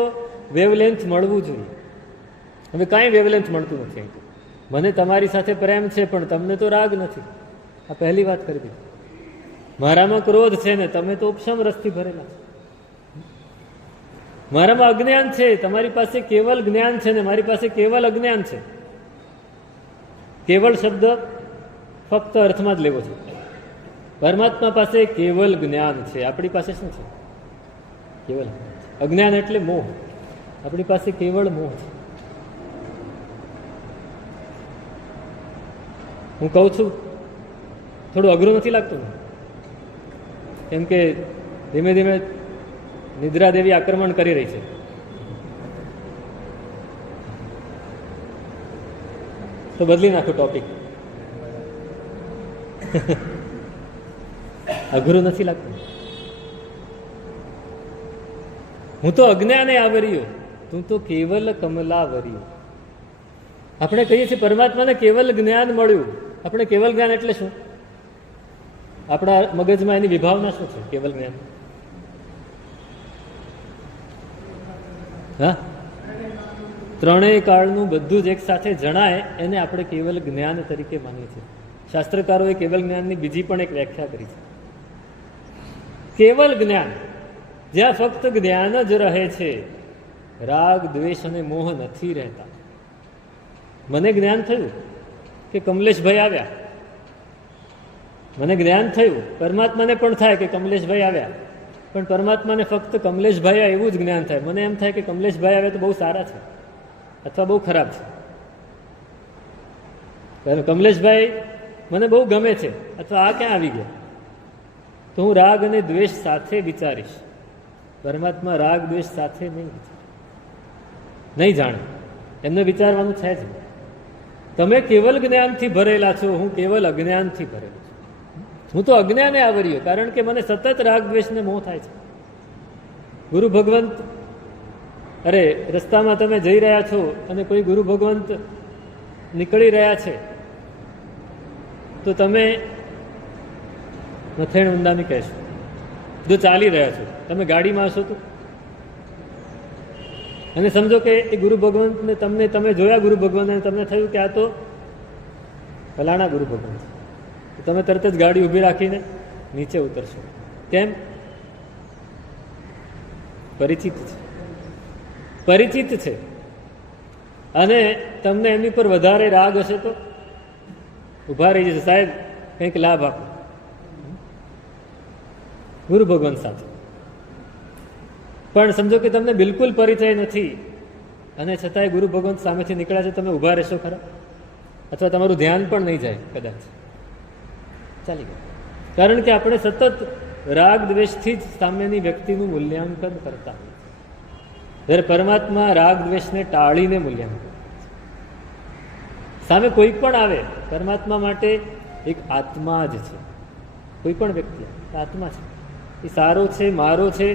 વેવલેન્થ મળવું જોઈએ. હવે કાંઈ વેવલેન્થ મળતું નથી. મને તમારી સાથે પ્રેમ છે, પણ તમને તો રાગ નથી. આ પહેલી વાત કરી દીધી. મારામાં ક્રોધ છે ને તમે તો ઉપશમ રસથી ભરેલા છો. મારામાં અજ્ઞાન છે, તમારી પાસે કેવલ જ્ઞાન છે ને મારી પાસે કેવલ અજ્ઞાન છે. કેવલ શબ્દ ફક્ત અર્થમાં જ લેવો છે. પરમાત્મા પાસે કેવલ જ્ઞાન છે, આપણી પાસે શું છે? કેવલ અજ્ઞાન એટલે મોહ. આપણી પાસે કેવળ મોહ છે. હું કહું છું થોડું અઘરું નથી લાગતું? કેમ કે ધીમે ધીમે નિદ્રા દેવી આક્રમણ કરી રહી છે. તો બદલી નાખું ટોપિક. અઘરું નથી લાગતું? હું તો અજ્ઞાને આવર્યો, તું તો કેવલ કમલાવર્યો. આપણે કહીએ છીએ પરમાત્માને કેવલ જ્ઞાન મળ્યું. આપણે કેવલ જ્ઞાન એટલે શું? આપણા મગજમાં એની વિભાવના શું છે? કેવલ જ્ઞાન હા, ત્રણેય કાળનું બધું જ એક સાથે જણાય એને આપણે કેવલ જ્ઞાન તરીકે માનીએ છીએ. શાસ્ત્રકારોએ કેવલ જ્ઞાનની બીજી પણ એક વ્યાખ્યા કરી છે. કેવલ જ્ઞાન, જ્યાં ફક્ત જ્ઞાન જ રહે છે, રાગ દ્વેષ અને મોહ નથી રહેતા. મને જ્ઞાન થયું કે કમલેશભાઈ આવ્યા, મને જ્ઞાન થયું, પરમાત્માને પણ થાય કે કમલેશભાઈ આવ્યા, પણ પરમાત્માને ફક્ત કમલેશભાઈ એવું જ જ્ઞાન થાય. મને એમ થાય કે કમલેશભાઈ આવે તો બહુ સારા છે અથવા બહુ ખરાબ છે. કમલેશભાઈ મને બહુ ગમે છે અથવા આ ક્યાં આવી ગયા, તો હું રાગ અને દ્વેષ સાથે વિચારીશ. પરમાત્મા રાગ દ્વેષ સાથે નહીં જાણે. એમને વિચારવાનું છે જ. તમે કેવલ જ્ઞાનથી ભરેલા છો, હું કેવલ અજ્ઞાનથી ભરેલો છું. હું તો અજ્ઞાને આવર્યો, કારણ કે મને સતત રાગ દ્વેષને મોહ થાય છે. ગુરુ ભગવંત, અરે રસ્તામાં તમે જઈ રહ્યા છો અને કોઈ ગુરુ ભગવંત નીકળી રહ્યા છે તો તમે મથેણ ઊંડાની કહેશો. જો ચાલી રહ્યા છો, તમે ગાડીમાં હશો તો, અને સમજો કે એ ગુરુ ભગવંતને તમે જોયા ગુરુ ભગવંતને, તમને થયું કે આ તો ફલાણા ગુરુ ભગવંત, તો તમે તરત જ ગાડી ઊભી રાખીને નીચે ઉતરશો. કેમ? પરિચિત છે, પરિચિત છે. અને તમને એમની પર વધારે રાગ હશે તો ઊભા રહી જશે, સાહેબ કંઈક લાભ આપો. ગુરુ ભગવાન સાથે. પણ સમજો કે તમને બિલકુલ પરિચય નથી અને છતાંય ગુરુ ભગવાન સામેથી નીકળ્યા છે, તમે ઊભા રહેશો ખરા? અથવા તમારું ધ્યાન પણ નહીં જાય, કદાચ ચાલી ગયું. કારણ કે આપણે સતત રાગ દ્વેષથી જ સામેની વ્યક્તિનું મૂલ્યાંકન કરતા હોઈએ. જ્યારે પરમાત્મા રાગ દ્વેષને ટાળીને મૂલ્યાંકન કરે છે. સામે કોઈ પણ આવે, પરમાત્મા માટે એક આત્મા જ છે. કોઈ પણ વ્યક્તિ આત્મા છે. એ સારો છે, મારો છે,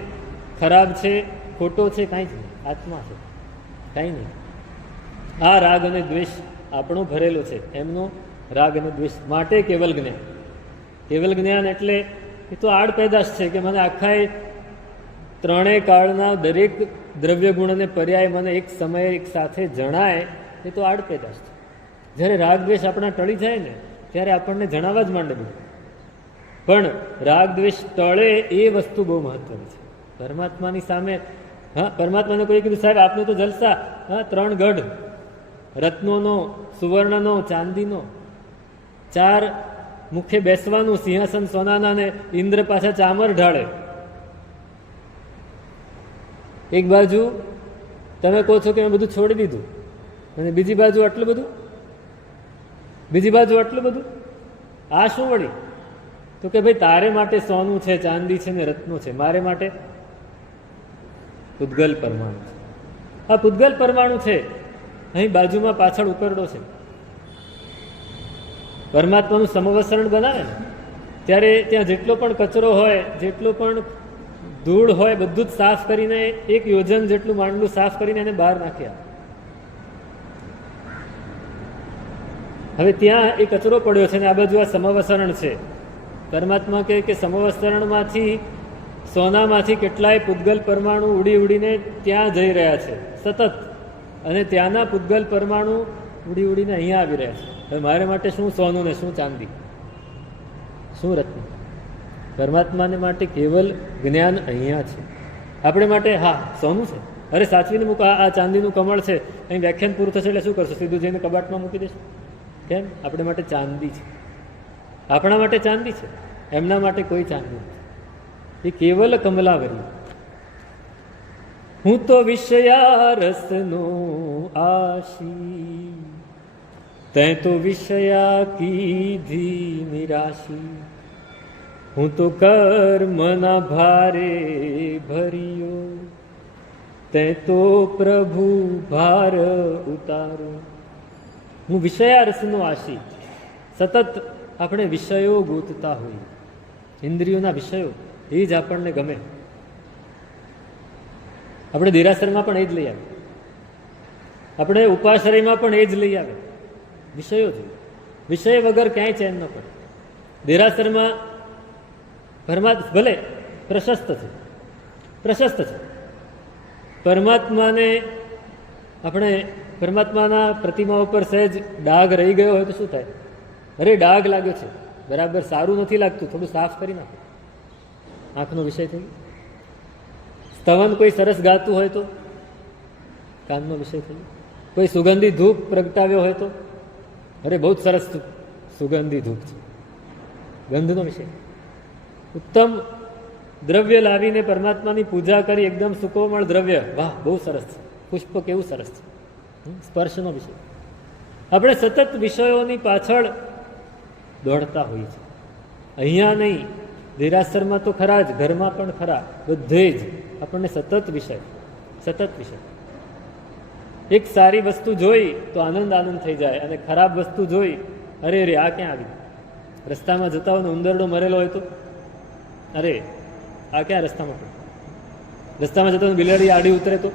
ખરાબ છે, ખોટો છે, કાંઈ જ નહીં. આત્મા છે, કાંઈ નહીં. આ રાગ અને દ્વેષ આપણો ભરેલો છે, એમનો રાગ અને દ્વેષ માટે કેવલ જ્ઞાન. કેવલ જ્ઞાન એટલે એ તો આડ પેદાશ છે કે મને આખા ત્રણેય કાળના દરેક દ્રવ્ય ગુણ અને પર્યાય મને એક સમયે એક સાથે જણાય, એ તો આડ પેદાશ છે. જ્યારે રાગ દ્વેષ આપણા ટળી જાય ને, ત્યારે આપણને જણાવવા જ માંડે બધું. પણ રાગ દ્વેષ ટળે એ વસ્તુ બહુ મહત્વની છે. પરમાત્માની સામે, હા, પરમાત્માને કોઈ કીધું સાહેબ આપને તો જલસા, હા, 3 ગઢ રત્નોનો, સુવર્ણનો, ચાંદીનો, 4 મુખે બેસવાનું સિંહાસન સોનાના, ને ઇન્દ્ર પાછા ચામર ઢાળે. એક બાજુ તમે કહો છો કે મેં બધું છોડી દીધું, અને બીજી બાજુ આટલું બધું, બીજી બાજુ આટલું બધું. આ શું વળી? તો કે ભાઈ તારે માટે સોનું છે, ચાંદી છે ને રત્નો છે, મારે માટે પૂતગલ પરમાણુ છે. આ પૂતગલ પરમાણુ છે, અહીં બાજુમાં પાછળ ઉકરડો છે. પરમાત્માનું સમવસરણ બનાવે ને ત્યારે ત્યાં જેટલો પણ કચરો હોય, જેટલો પણ ધૂળ હોય, બધું જ સાફ કરીને, 1 યોજન જેટલું માંડલું સાફ કરીને એને બહાર નાખ્યા. હવે ત્યાં એ કચરો પડ્યો છે ને આ બાજુ આ સમવસરણ છે. પરમાત્મા કહે કે સમવસરણમાંથી, સોનામાંથી કેટલાય પૂતગલ પરમાણુ ઉડી ઉડીને ત્યાં જઈ રહ્યા છે સતત, અને ત્યાંના પૂતગલ પરમાણુ ઉડી ઉડીને અહીંયા આવી રહ્યા છે. હવે મારે માટે શું સોનું ને શું ચાંદી, શું રત્ન? પરમાત્માને માટે કેવલ જ્ઞાન અહીંયા છે. આપણે માટે હા સોનું છે, અરે સાચવીને મૂકો, આ ચાંદીનું કમળ છે, અહીં વ્યાખ્યાન પૂરું થશે એટલે શું કરશો? સીધું જઈને કબાટમાં મૂકી દેશો. કેમ? આપણે માટે ચાંદી છે, આપણા માટે ચાંદી છે, એમના માટે કોઈ ચાંદી નથી. એ કેવલ કમલાવરી. હું તો વિષયા રસનો આશી, તે તો વિષયા કીધી નિરાશી. હું તો કર્મના ભારે ભર્યો, તે તો પ્રભુ ભાર ઉતારો. હું વિષયા રસનો આશી. સતત આપણે વિષયો ગોતતા હોઈએ, ઇન્દ્રિયોના વિષયો, એ જ આપણને ગમે. આપણે દેરાસરમાં પણ એ જ લઈ આવે, આપણે ઉપાશ્રયમાં પણ એ જ લઈ આવે. વિષયો જોઈએ, વિષય વગર ક્યાંય ચેન ન પડે. દેરાસરમાં ભલે પ્રશસ્ત છે, પ્રશસ્ત છે, પરમાત્માને આપણે પરમાત્માના પ્રતિમા ઉપર સહેજ ડાઘ રહી ગયો હોય તો શું થાય? અરે ડાઘ લાગ્યો છે, બરાબર સારું નથી લાગતું, થોડું સાફ કરી નાખો. આંખનો વિષય થઈ ગયો. સ્તવન કોઈ સરસ ગાતું હોય તો કાનનો વિષય થઈ ગયો. કોઈ સુગંધી ધૂપ પ્રગટાવ્યો હોય તો અરે બહુ જ સરસ સુગંધી ધૂપ છે, ગંધનો વિષય. ઉત્તમ દ્રવ્ય લાવીને પરમાત્માની પૂજા કરી, એકદમ સુકોમળ દ્રવ્ય, વાહ બહુ સરસ છે, પુષ્પ કેવું સરસ છે, સ્પર્શનો વિષય. આપણે સતત વિષયોની પાછળ દોડતા હોઈએ છીએ. અહીંયા નહીં, દેરાસરમાં તો ખરા જ, ઘરમાં પણ ખરા, બધે જ આપણને સતત વિષય, સતત વિષય. એક સારી વસ્તુ જોઈ તો આનંદ આનંદ થઈ જાય, અને ખરાબ વસ્તુ જોઈ અરે રે આ ક્યાં આવી. રસ્તામાં જતા હોય ને ઉંદરડો મરેલો હોય તો અરે આ ક્યાં રસ્તામાં પડે. રસ્તામાં જતા હોય બિલાડી આડી ઉતરે તો,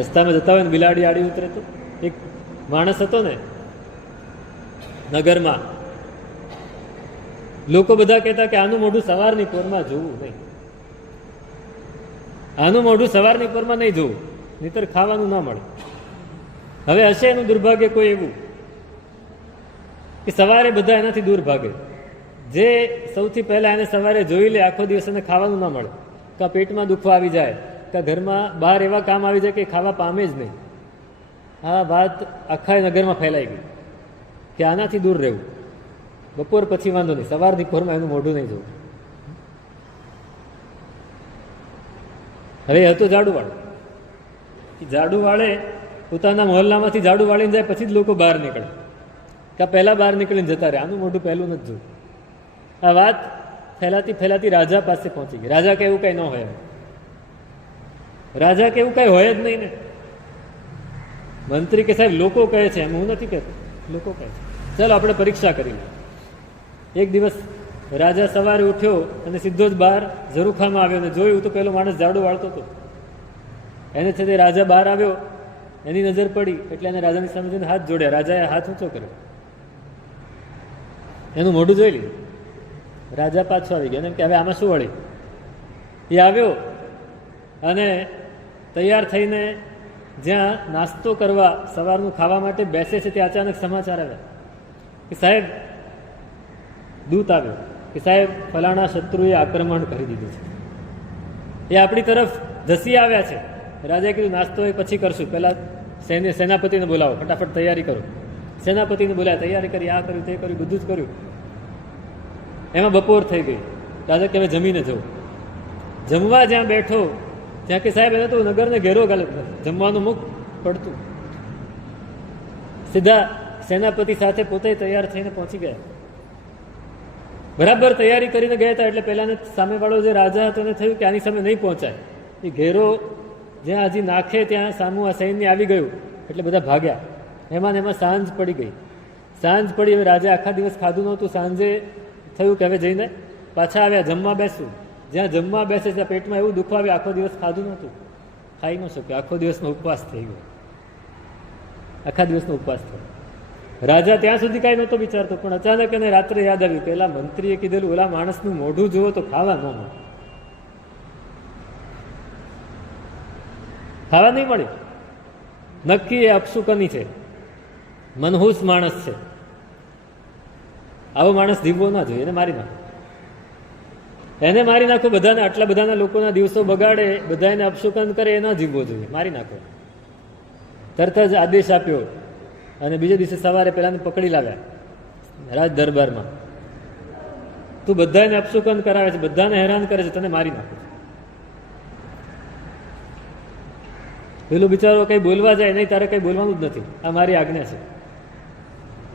રસ્તામાં જતા હોય ને બિલાડી આડી ઉતરે તો. એક માણસ હતો ને નગરમાં, લોકો બધા કહેતા કે આનું મોઢું સવારની પોરમાં જોવું નહીં, આનું મોઢું સવારની પોરમાં નહીં જોવું, નહીતર ખાવાનું ના મળે. હવે હશે એનું દુર્ભાગ્ય કોઈ એવું કે સવારે બધા એનાથી દૂર ભાગે. જે સૌથી પહેલા એને સવારે જોઈ લે, આખો દિવસ એને ખાવાનું ના મળે, કાં પેટમાં દુખવા આવી જાય, કાં ઘરમાં બહાર એવા કામ આવી જાય કે ખાવા પામે જ નહીં. આ વાત આખા નગરમાં ફેલાઈ ગઈ કે આનાથી દૂર રહેવું. બપોર પછી વાંધો નહીં, સવારની પોરમાં એનું મોઢું નહીં જોવું. હવે હતું ઝાડુવાળો. ઝાડુવાળે પોતાના મહોલ્લામાંથી ઝાડુ વાળીને જાય, પછી જ લોકો બહાર નીકળે, કાં પહેલા બહાર નીકળીને જતા રહે. આનું મોઢું પહેલું નથી જોયું. આ વાત ફેલાતી ફેલાતી રાજા પાસે પહોંચી ગઈ. રાજા કે એવું કઈ ન હોય, રાજા કે એવું કઈ હોય જ નહીં ને. મંત્રી કે સાહેબ લોકો કહે છે, એમ હું નથી કહેતો, લોકો કહે છે, ચાલો આપણે પરીક્ષા કરી લઈએ. એક દિવસ રાજા સવારે ઉઠ્યો અને સીધો જ બહાર ઝરૂખામાં આવ્યો અને જોયું તો પેલો માણસ ઝાડુ વાળતો હતો. એને છે તે રાજા બહાર આવ્યો, એની નજર પડી એટલે એને રાજાની સામે જઈને હાથ જોડ્યા. રાજાએ હાથ ઊંચો કર્યો, એનું મોઢું જોઈ લીધું. રાજા પાછો આવી ગયો, એને કે હવે આમાં શું વળી. એ આવ્યો અને તૈયાર થઈને જ્યાં નાસ્તો કરવા સવારનું ખાવા માટે બેસે છે ત્યાં અચાનક સમાચાર આવ્યા કે સાહેબ, દૂત આવ્યો કે સાહેબ ફલાણા શત્રુએ આક્રમણ કરી દીધું છે, એ આપણી તરફ ધસી આવ્યા છે. રાજાએ કીધું નાસ્તો એ પછી કરશું, પહેલાં સેનાપતિને બોલાવો, ફટાફટ તૈયારી કરો. સેનાપતિને બોલાવ્યા, તૈયારી કરી, આ કર્યું તે કર્યું, બધું જ કર્યું. એમાં બપોર થઈ ગઈ. રાજા કે હવે જમીને જવું. જમવા જ્યાં બેઠો ત્યાં કે સાહેબ એને તો નગરને ઘેરો ગાલે, જમવાનું મુખ પડતું. સીધા સેનાપતિ સાથે પોતે તૈયાર થઈને પહોંચી ગયા. બરાબર તૈયારી કરીને ગયા હતા એટલે પહેલાને સામેવાળો જે રાજા હતો એને થયું કે આની સામે નહીં પહોંચાય. એ ઘેરો જ્યાં હજી નાખે ત્યાં સામું આ સૈન્ય આવી ગયું એટલે બધા ભાગ્યા. એમાં ને એમાં સાંજ પડી ગઈ. સાંજ પડી, હવે રાજા આખા દિવસ ખાધું નહોતું. સાંજે થયું કે હવે જઈને પાછા આવ્યા, જમવા બેસું. જ્યાં જમવા બેસે ત્યાં પેટમાં એવું દુખવા આવ્યું, આખો દિવસ ખાધું નહોતું, ખાઈ ન શક્યો, આખો દિવસનો ઉપવાસ થઈ ગયો. આખા દિવસનો ઉપવાસ થયો. રાજા ત્યાં સુધી કાંઈ નહોતો વિચારતો, પણ અચાનક એને રાત્રે યાદ આવ્યું પેલા મંત્રીએ કીધેલું ઓલા માણસનું મોઢું જુઓ તો ખાવા ન મળે. ખાવા નહીં મળે. નક્કી એ અપશુકની છે, મનહૂસ માણસ છે. આવો માણસ જીવવો ના જોઈએ, એને મારી નાખો. એને મારી નાખો. બધાને, આટલા બધાના લોકોના દિવસો બગાડે, બધા એને અપશુકન કરે, એ ના જીવવો જોઈએ, મારી નાખો. તરત જ આદેશ આપ્યો અને બીજે દિવસે સવારે પેલાને પકડી લાવ્યા રાજ દરબારમાં. તું બધાને અપશુકન કરાવે છે, બધાને હેરાન કરે છે, તને મારી નાખો. પેલો બિચારો કઈ બોલવા જાય નહીં, તારે કઈ બોલવાનું જ નથી, આ મારી આજ્ઞા છે.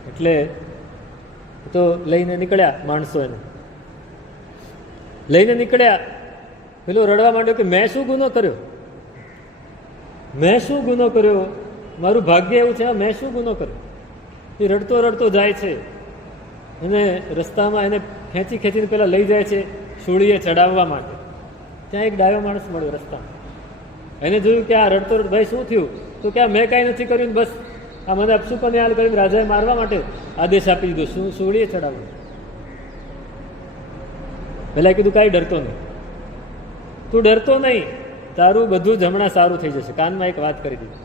એટલે તો લઈને નીકળ્યા માણસો, એને લઈને નીકળ્યા. પેલો રડવા માંડ્યો કે મેં શું ગુનો કર્યો, મેં શું ગુનો કર્યો, મારું ભાગ્ય એવું છે, મેં શું ગુનો કર્યો. એ રડતો રડતો જાય છે. એને રસ્તામાં એને ખેંચી ખેંચીને પેલા લઈ જાય છે સૂળીએ ચડાવવા માટે. ત્યાં એક ડાયો માણસ મળ્યો રસ્તામાં. એને જોયું કે આ રડતો રડતો, ભાઈ શું થયું? તો કે મેં કાંઈ નથી કર્યું, બસ આ મને અપશુકન યાદ કરીને રાજાએ મારવા માટે આદેશ આપી દીધો, શું સૂળીએ ચડાવવા. પેલા કીધું કાંઈ ડરતો નહીં, તું ડરતો નહીં, તારું બધું જ હમણાં સારું થઈ જશે. કાનમાં એક વાત કરી દીધી.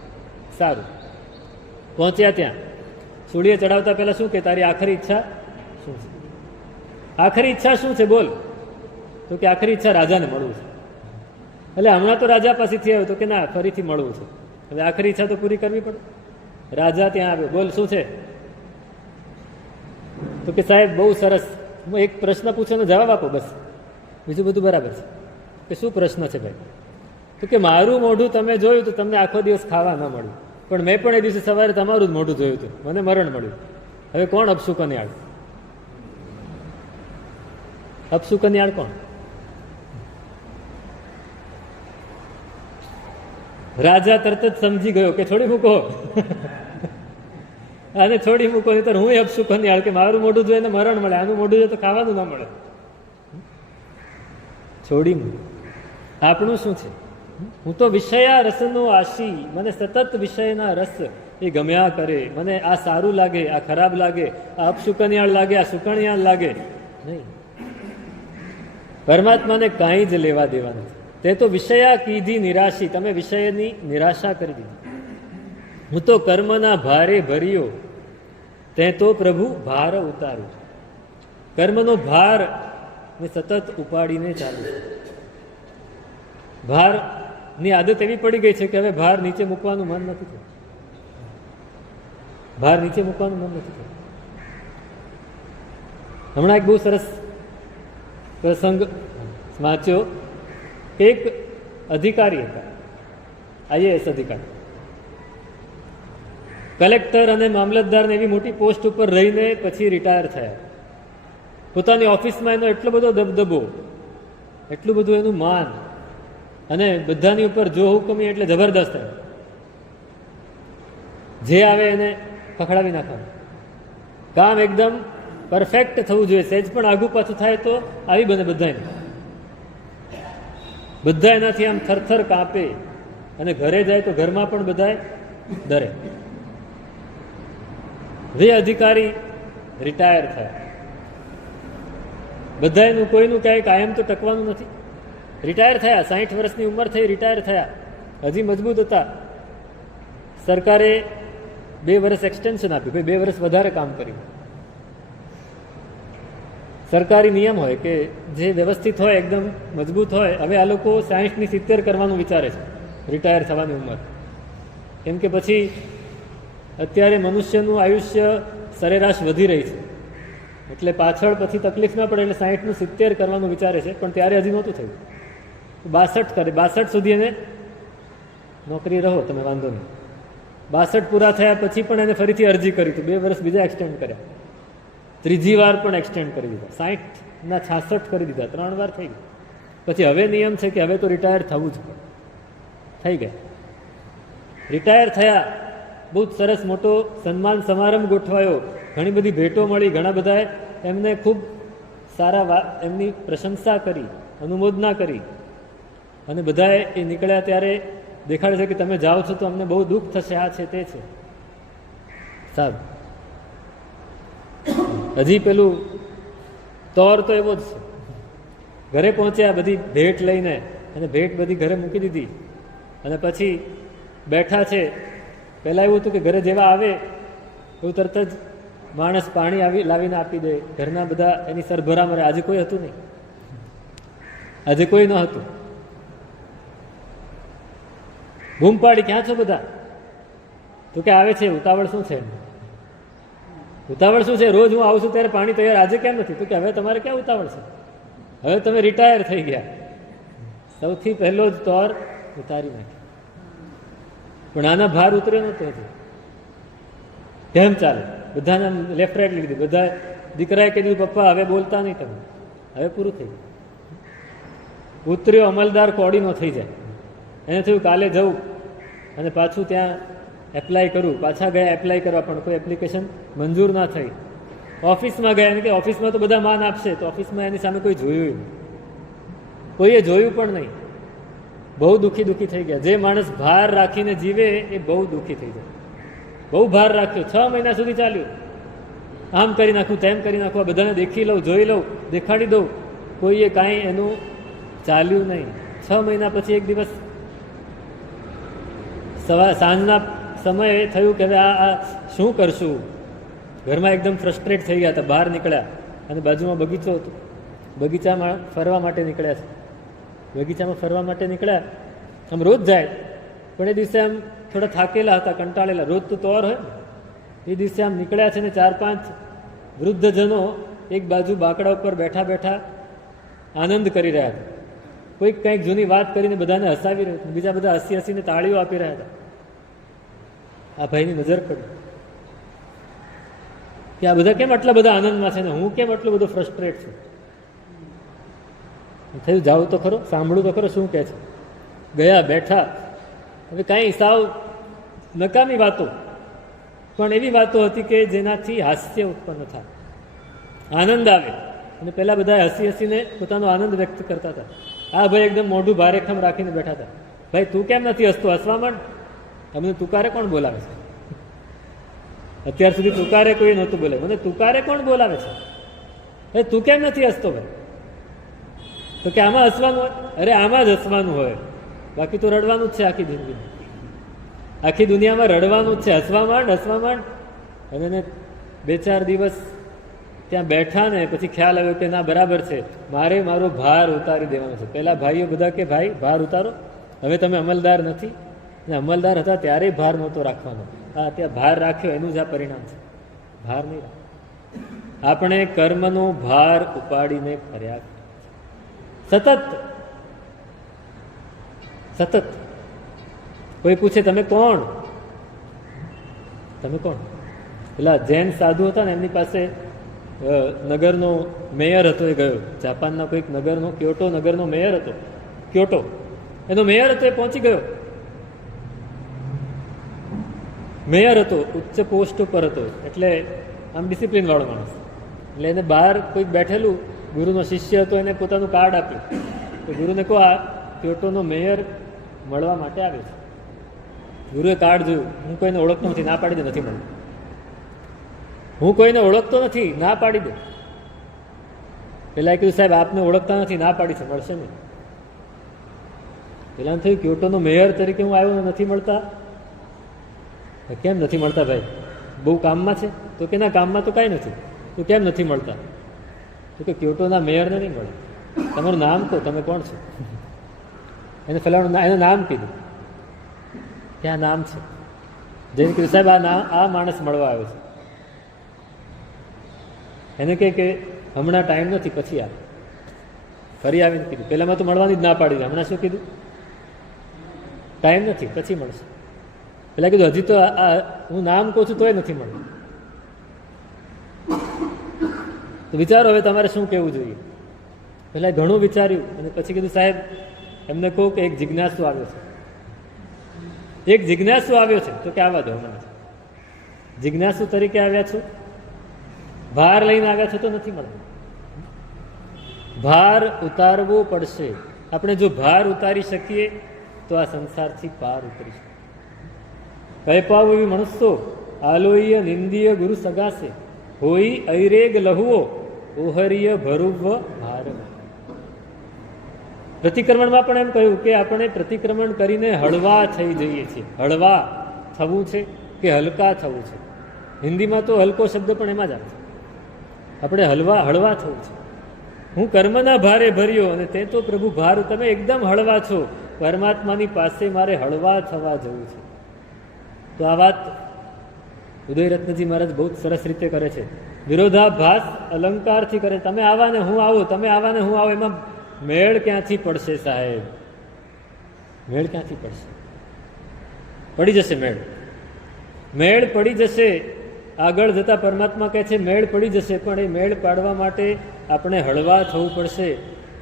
સારું. પહોંચ્યા ત્યાં સૂળીએ ચડાવતા પહેલા શું કે તારી આખરી ઈચ્છા શું છે? આખરી ઈચ્છા શું છે બોલ. તો કે આખરી ઈચ્છા રાજાને મળવું છે. એટલે હમણાં તો રાજા પાસેથી આવ્યો, તો કે ના ફરીથી મળવું છે. હવે આખરી ઈચ્છા તો પૂરી કરવી પડે. રાજા ત્યાં આવ્યો, બોલ શું છે? તો કે સાહેબ બહુ સરસ, એક પ્રશ્ન પૂછવાનો જવાબ આપો, બસ બીજું બધું બરાબર છે. કે શું પ્રશ્ન છે ભાઈ? તો કે મારું મોઢું તમે જોયું તો તમને આખો દિવસ ખાવા ન મળ્યું, પણ મેં પણ એ દિવસે સવારે તમારું જ મોઢું જોયું હતું, મને મરણ મળ્યું. હવે કોણ અપશુકનિયાળ? અપશુકનિયાળ કોણ? રાજા તરત જ સમજી ગયો કે છોડી મૂકો અને છોડી મૂકો નહીં તો હું અપશુકનિયાળ કે મારું મોઢું જોઈને મરણ મળે, આનું મોઢું જોઈએ તો ખાવાનું ના મળે. છોડી મૂકો. આપણું શું છે? હું તો વિષયા રસનો આશી, મને સતત વિષયના રસ એ ગમ્યા કરે. મને આ સારું લાગે, આ ખરાબ લાગે, આ અપશુકનિયાળ લાગે, આ સુકનિયાળ લાગે નહીં. પરમાત્માને કાંઈ જ લેવા દેવા નથી. તે તો વિષયા કીધી નિરાશી, તમે વિષયની નિરાશા કરી દીધી. હું તો કર્મના ભારે ભર્યો, તે તો પ્રભુ ભાર ઉતાર્યો. કર્મનો ભાર સતત ઉપાડીને ચાલુ છે. ભારની આદત એવી પડી ગઈ છે કે હવે ભાર નીચે મૂકવાનું મન નથી થતું. ભાર નીચે મૂકવાનું મન નથી થતું. હમણાં એક બહુ સરસ પ્રસંગ વાંચ્યો. એક અધિકારી હતા, આઈએએસ અધિકારી, કલેક્ટર અને મામલતદારને એવી મોટી પોસ્ટ ઉપર રહીને પછી રિટાયર થયા. પોતાની ઓફિસમાં એનો એટલો બધો દબદબો, એટલું બધું એનું માન, અને બધાની ઉપર જો હુકમી એટલે જબરદસ્ત. જે આવે એને પકડાવી નાખવાનું. કામ એકદમ પરફેક્ટ થવું જોઈએ. સહેજ પણ આગુ પાછું થાય તો આવી બને બધાને. બધા એનાથી આમ થરથર કાપે, અને ઘરે જાય તો ઘરમાં પણ બધા ડરે. જે અધિકારી રિટાયર થયા, બધાનું કોઈનું ક્યાંય કાયમ તો ટકવાનું નથી. રિટાયર થયા, 60 વર્ષની ઉંમર થઈ, રિટાયર થયા, હજી મજબૂત હતા. સરકારે 2 વર્ષ એક્સટેન્શન આપ્યું, ભાઈ 2 વર્ષ વધારે કામ કર્યું. સરકારી નિયમ હોય કે જે વ્યવસ્થિત હોય, એકદમ મજબૂત હોય. હવે આ લોકો 60 ની 70 કરવાનું વિચારે છે, રિટાયર થવાની ઉંમર. કેમ કે પછી અત્યારે મનુષ્યનું આયુષ્ય સરેરાશ વધી રહી છે, એટલે પાછળ પછી તકલીફ ના પડે, એટલે 60 નું 70 કરવાનું વિચારે છે. પણ ત્યારે હજી નહોતું થયું. 62 કરે, 62 સુધી એને નોકરી રહો તમે, વાંધો નહીં. 62 પૂરા થયા પછી પણ એને ફરીથી અરજી કરી હતી, 2 વર્ષ બીજા એક્સટેન્ડ કર્યા, ત્રીજી વાર પણ એક્સટેન્ડ કરી દીધા, 60 ના 66 કરી દીધા, 3 વાર થઈ ગયું. પછી હવે નિયમ છે કે હવે તો રિટાયર થવું જ પડે. થઈ ગયા, રિટાયર થયા. બહુ સરસ મોટો સન્માન સમારંભ ગોઠવાયો, ઘણી બધી ભેટો મળી, ઘણા બધાએ એમને ખૂબ સારા એમની પ્રશંસા કરી, અનુમોદના કરી. અને બધાએ એ નીકળ્યા ત્યારે દેખાડે છે કે તમે જાઓ છો તો અમને બહુ દુઃખ થશે, આ છે તે છે. સાહેબ હજી પેલું તોર તો એવો જ છે. ઘરે પહોંચ્યા બધી ભેટ લઈને, અને ભેટ બધી ઘરે મૂકી દીધી. અને પછી બેઠા છે. પહેલાં એવું હતું કે ઘરે જેવા આવે એવું તરત જ માણસ પાણી લાવીને આપી દે, ઘરના બધા એની સરભરા મરે. આજે કોઈ હતું નહીં, આજે કોઈ ન હતું. બૂમ પાડી, ક્યાં છો બધા? તો કે આવે છે. ઉતાવળ શું છે? ઉતાવળ શું છે? રોજ હું આવું છું ત્યારે પાણી તૈયાર, આજે કેમ નથી? તો કે હવે તમારે ક્યાં ઉતાવળ છે? હવે તમે રિટાયર થઈ ગયા. સૌથી પહેલો જ તોર ઉતારી નાખ્યો. પણ આના ભાર ઉતર્યો નહોતો હજી. કેમ ચાલે? બધાને લેફ્ટ રાઈટ લીધી. બધા દીકરાએ કીધું પપ્પા હવે બોલતા નહીં તમે, હવે પૂરું થઈ ગયું. ઉતર્યો અમલદાર કોડીનો થઈ જાય. એને થયું કાલે જવું અને પાછું ત્યાં એપ્લાય કરું. પાછા ગયા એપ્લાય કરવા, પણ કોઈ એપ્લિકેશન મંજૂર ના થઈ. ઓફિસમાં ગયા, એને કે ઓફિસમાં તો બધા માન આપશે. તો ઓફિસમાં એની સામે કોઈ જોયું નહીં, કોઈએ જોયું પણ નહીં. બહુ દુઃખી થઈ ગયા. જે માણસ ભાર રાખીને જીવે એ બહુ દુઃખી થઈ જાય. બહુ ભાર રાખ્યો, 6 મહિના સુધી ચાલ્યું. આમ કરી નાખું, તેમ કરી નાખું, બધાને દેખી લઉં, જોઈ લઉં, દેખાડી દઉં. કોઈએ કાંઈ એનું ચાલ્યું નહીં. 6 મહિના પછી એક દિવસ સાંજના સમયે થયું કે હવે આ શું કરશું. ઘરમાં એકદમ ફ્રસ્ટ્રેટ થઈ ગયા હતા. બહાર નીકળ્યા અને બાજુમાં બગીચો હતો. બગીચામાં ફરવા માટે નીકળ્યા છે. બગીચામાં ફરવા માટે નીકળ્યા. આમ રોજ જાય, પણ એ દિવસે આમ થોડા થાકેલા હતા, કંટાળેલા. રોજ તો તોર હોય. એ દિવસે આમ નીકળ્યા છે ને 4-5 વૃદ્ધજનો એક બાજુ બાકડા ઉપર બેઠા બેઠા આનંદ કરી રહ્યા હતા. કોઈક કંઈક જૂની વાત કરીને બધાને હસાવી રહ્યું હતું. બીજા બધા હસીને તાળીઓ આપી રહ્યા હતા. આ ભાઈની નજર પડી કે આ બધા કેમ આટલા બધા આનંદમાં છે ને હું કેમ આટલો બધો ફ્રસ્ટ્રેટ છું. થયું જાઉં તો ખરો, સાંભળું તો ખરો શું કહે છે. ગયા, બેઠા હવે કાંઈ સાવ નકામી વાતો, પણ એવી વાતો હતી કે જેનાથી હાસ્ય ઉત્પન્ન થાય, આનંદ આવે. અને પહેલાં બધા હસી હસીને પોતાનો આનંદ વ્યક્ત કરતા હતા. આ ભાઈ એકદમ મોઢું ભારેખમ રાખીને બેઠા હતા. ભાઈ તું કેમ નથી હસતો? હસવા માંડ. અમને તુકારે કોણ બોલાવે છે? અત્યાર સુધી તુકારે કોઈ નહોતું બોલે, મને તુકારે કોણ બોલાવે છે? અરે તું કેમ નથી હસતો ભાઈ? તો કે આમાં હસવાનું હોય. અરે આમાં જ હસવાનું હોય, બાકી તો રડવાનું જ છે આખી જિંદગી. આખી દુનિયામાં રડવાનું જ છે. હસવા માંડ, હસવા માંડ. અને એને 2-4 દિવસ ત્યાં બેઠા ને પછી ખ્યાલ આવ્યો કે ના બરાબર છે, મારે મારો ભાર ઉતારી દેવાનો છે. પહેલા ભાઈઓ બધા કે ભાઈ ભાર ઉતારો, હવે તમે અમલદાર નથી, અને અમલદાર હતા ત્યારે ભાર નહોતો રાખવાનો. હા, ત્યાં ભાર રાખ્યો એનું જ આ પરિણામ છે. ભાર નહીં રાખ. આપણે કર્મનો ભાર ઉપાડીને ફર્યા સતત. કોઈ પૂછે તમે કોણ? તમે કોણ? પેલા જૈન સાધુ હતા ને, એમની પાસે નગરનો મેયર હતો. એ ગયો જાપાનના કોઈક નગરનો, ક્યોટો નગરનો મેયર હતો. ક્યોટો એનો મેયર હતો. એ પહોંચી ગયો. મેયર હતો, ઉચ્ચ પોસ્ટ ઉપર હતો, એટલે આમ ડિસિપ્લિન વાળો માણસ. એટલે એને બહાર કોઈક બેઠેલું ગુરુનો શિષ્ય હતો, એને પોતાનું કાર્ડ આપ્યું. તો ગુરુને કહો આ ક્યોટોનો મેયર મળવા માટે આવે છે. ગુરુએ કાર્ડ જોયું. હું કોઈને ઓળખતો નથી, ના પાડી દે, નથી મળતું. હું કોઈને ઓળખતો નથી, ના પાડી દે. પેલા કીધું સાહેબ આપને ઓળખતા નથી, ના પાડી છે, મળશે નહીં. પેલા થયું ક્યોટોનો મેયર તરીકે હું આવ્યો, નથી મળતા. કેમ નથી મળતા ભાઈ? બહુ કામમાં છે? તો કે ના કામમાં તો કાંઈ નથી. તો કેમ નથી મળતા? તો કે ક્યોટોના મેયરને નહીં મળે. તમારું નામ કહો, તમે કોણ છો? એને ફલાણું એનું નામ કીધું. ક્યાં નામ છે? જેને કીધું સાહેબ આ માણસ મળવા આવ્યો છે. એને કહે કે હમણાં ટાઈમ નથી, પછી આવે. ફરી આવીને કીધું. પહેલાંમાં તો મળવાની જ ના પાડી. હમણાં શું કીધું? ટાઈમ નથી, પછી મળશે. પેલા કીધું હજી તો હું નામ કહું છું તોય નથી મળતું. તો વિચારો હવે તમારે શું કહેવું જોઈએ. પેલા ઘણું વિચાર્યું અને પછી કીધું સાહેબ એમને કહું કે એક જિજ્ઞાસુ આવ્યો છે. એક જિજ્ઞાસુ આવ્યો છે. તો કે આવવા દો, હમણાં જિજ્ઞાસુ તરીકે આવ્યા છો, ભાર લઈને આવ્યા છો તો નથી મળતું. ભાર ઉતારવો પડશે. આપણે જો ભાર ઉતારી શકીએ તો આ સંસારથી પાર ઉતરી શકીએ. કૈપાવ એવી મનુષ્યો આલોય નિંદીય ગુરુ સગાસે હોઈ ઐરેગ લહુઓ ઓહરીય ભરુવ ભાર. પ્રતિક્રમણમાં પણ એમ કહ્યું કે આપણે પ્રતિક્રમણ કરીને હળવા થઈ જઈએ છીએ. હળવા થવું છે કે હલકા થવું છે? હિન્દીમાં તો હલકો શબ્દ પણ એમાં જ આવે છે. આપણે હળવા થવું છે. હું કર્મના ભારે ભર્યો અને તે તો પ્રભુ ભાર. તમે એકદમ હળવા છો. પરમાત્માની પાસે મારે હળવા થવા જવું છે. તો આ વાત ઉદયરત્નજી મહારાજ બહુ સરસ રીતે કરે છે. વિરોધાભાસ અલંકારથી કરે. તમે આવા ને હું આવું, તમે આવા ને હું આવું, એમાં મેળ ક્યાંથી પડશે સાહેબ? મેળ ક્યાંથી પડશે? પડી જશે મેળ. મેળ પડી જશે. આગળ જતા પરમાત્મા કહે છે મેળ પડી જશે, પણ એ મેળ પાડવા માટે આપણે હળવા થવું પડશે.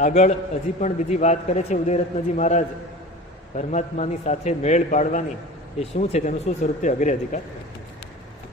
આગળ હજી પણ બીજી વાત કરે છે ઉદયરત્નજી મહારાજ પરમાત્માની સાથે મેળ પાડવાની. એ શું છે, તેનું શું સ્વરૂપ તે અગ્રે અધિકાર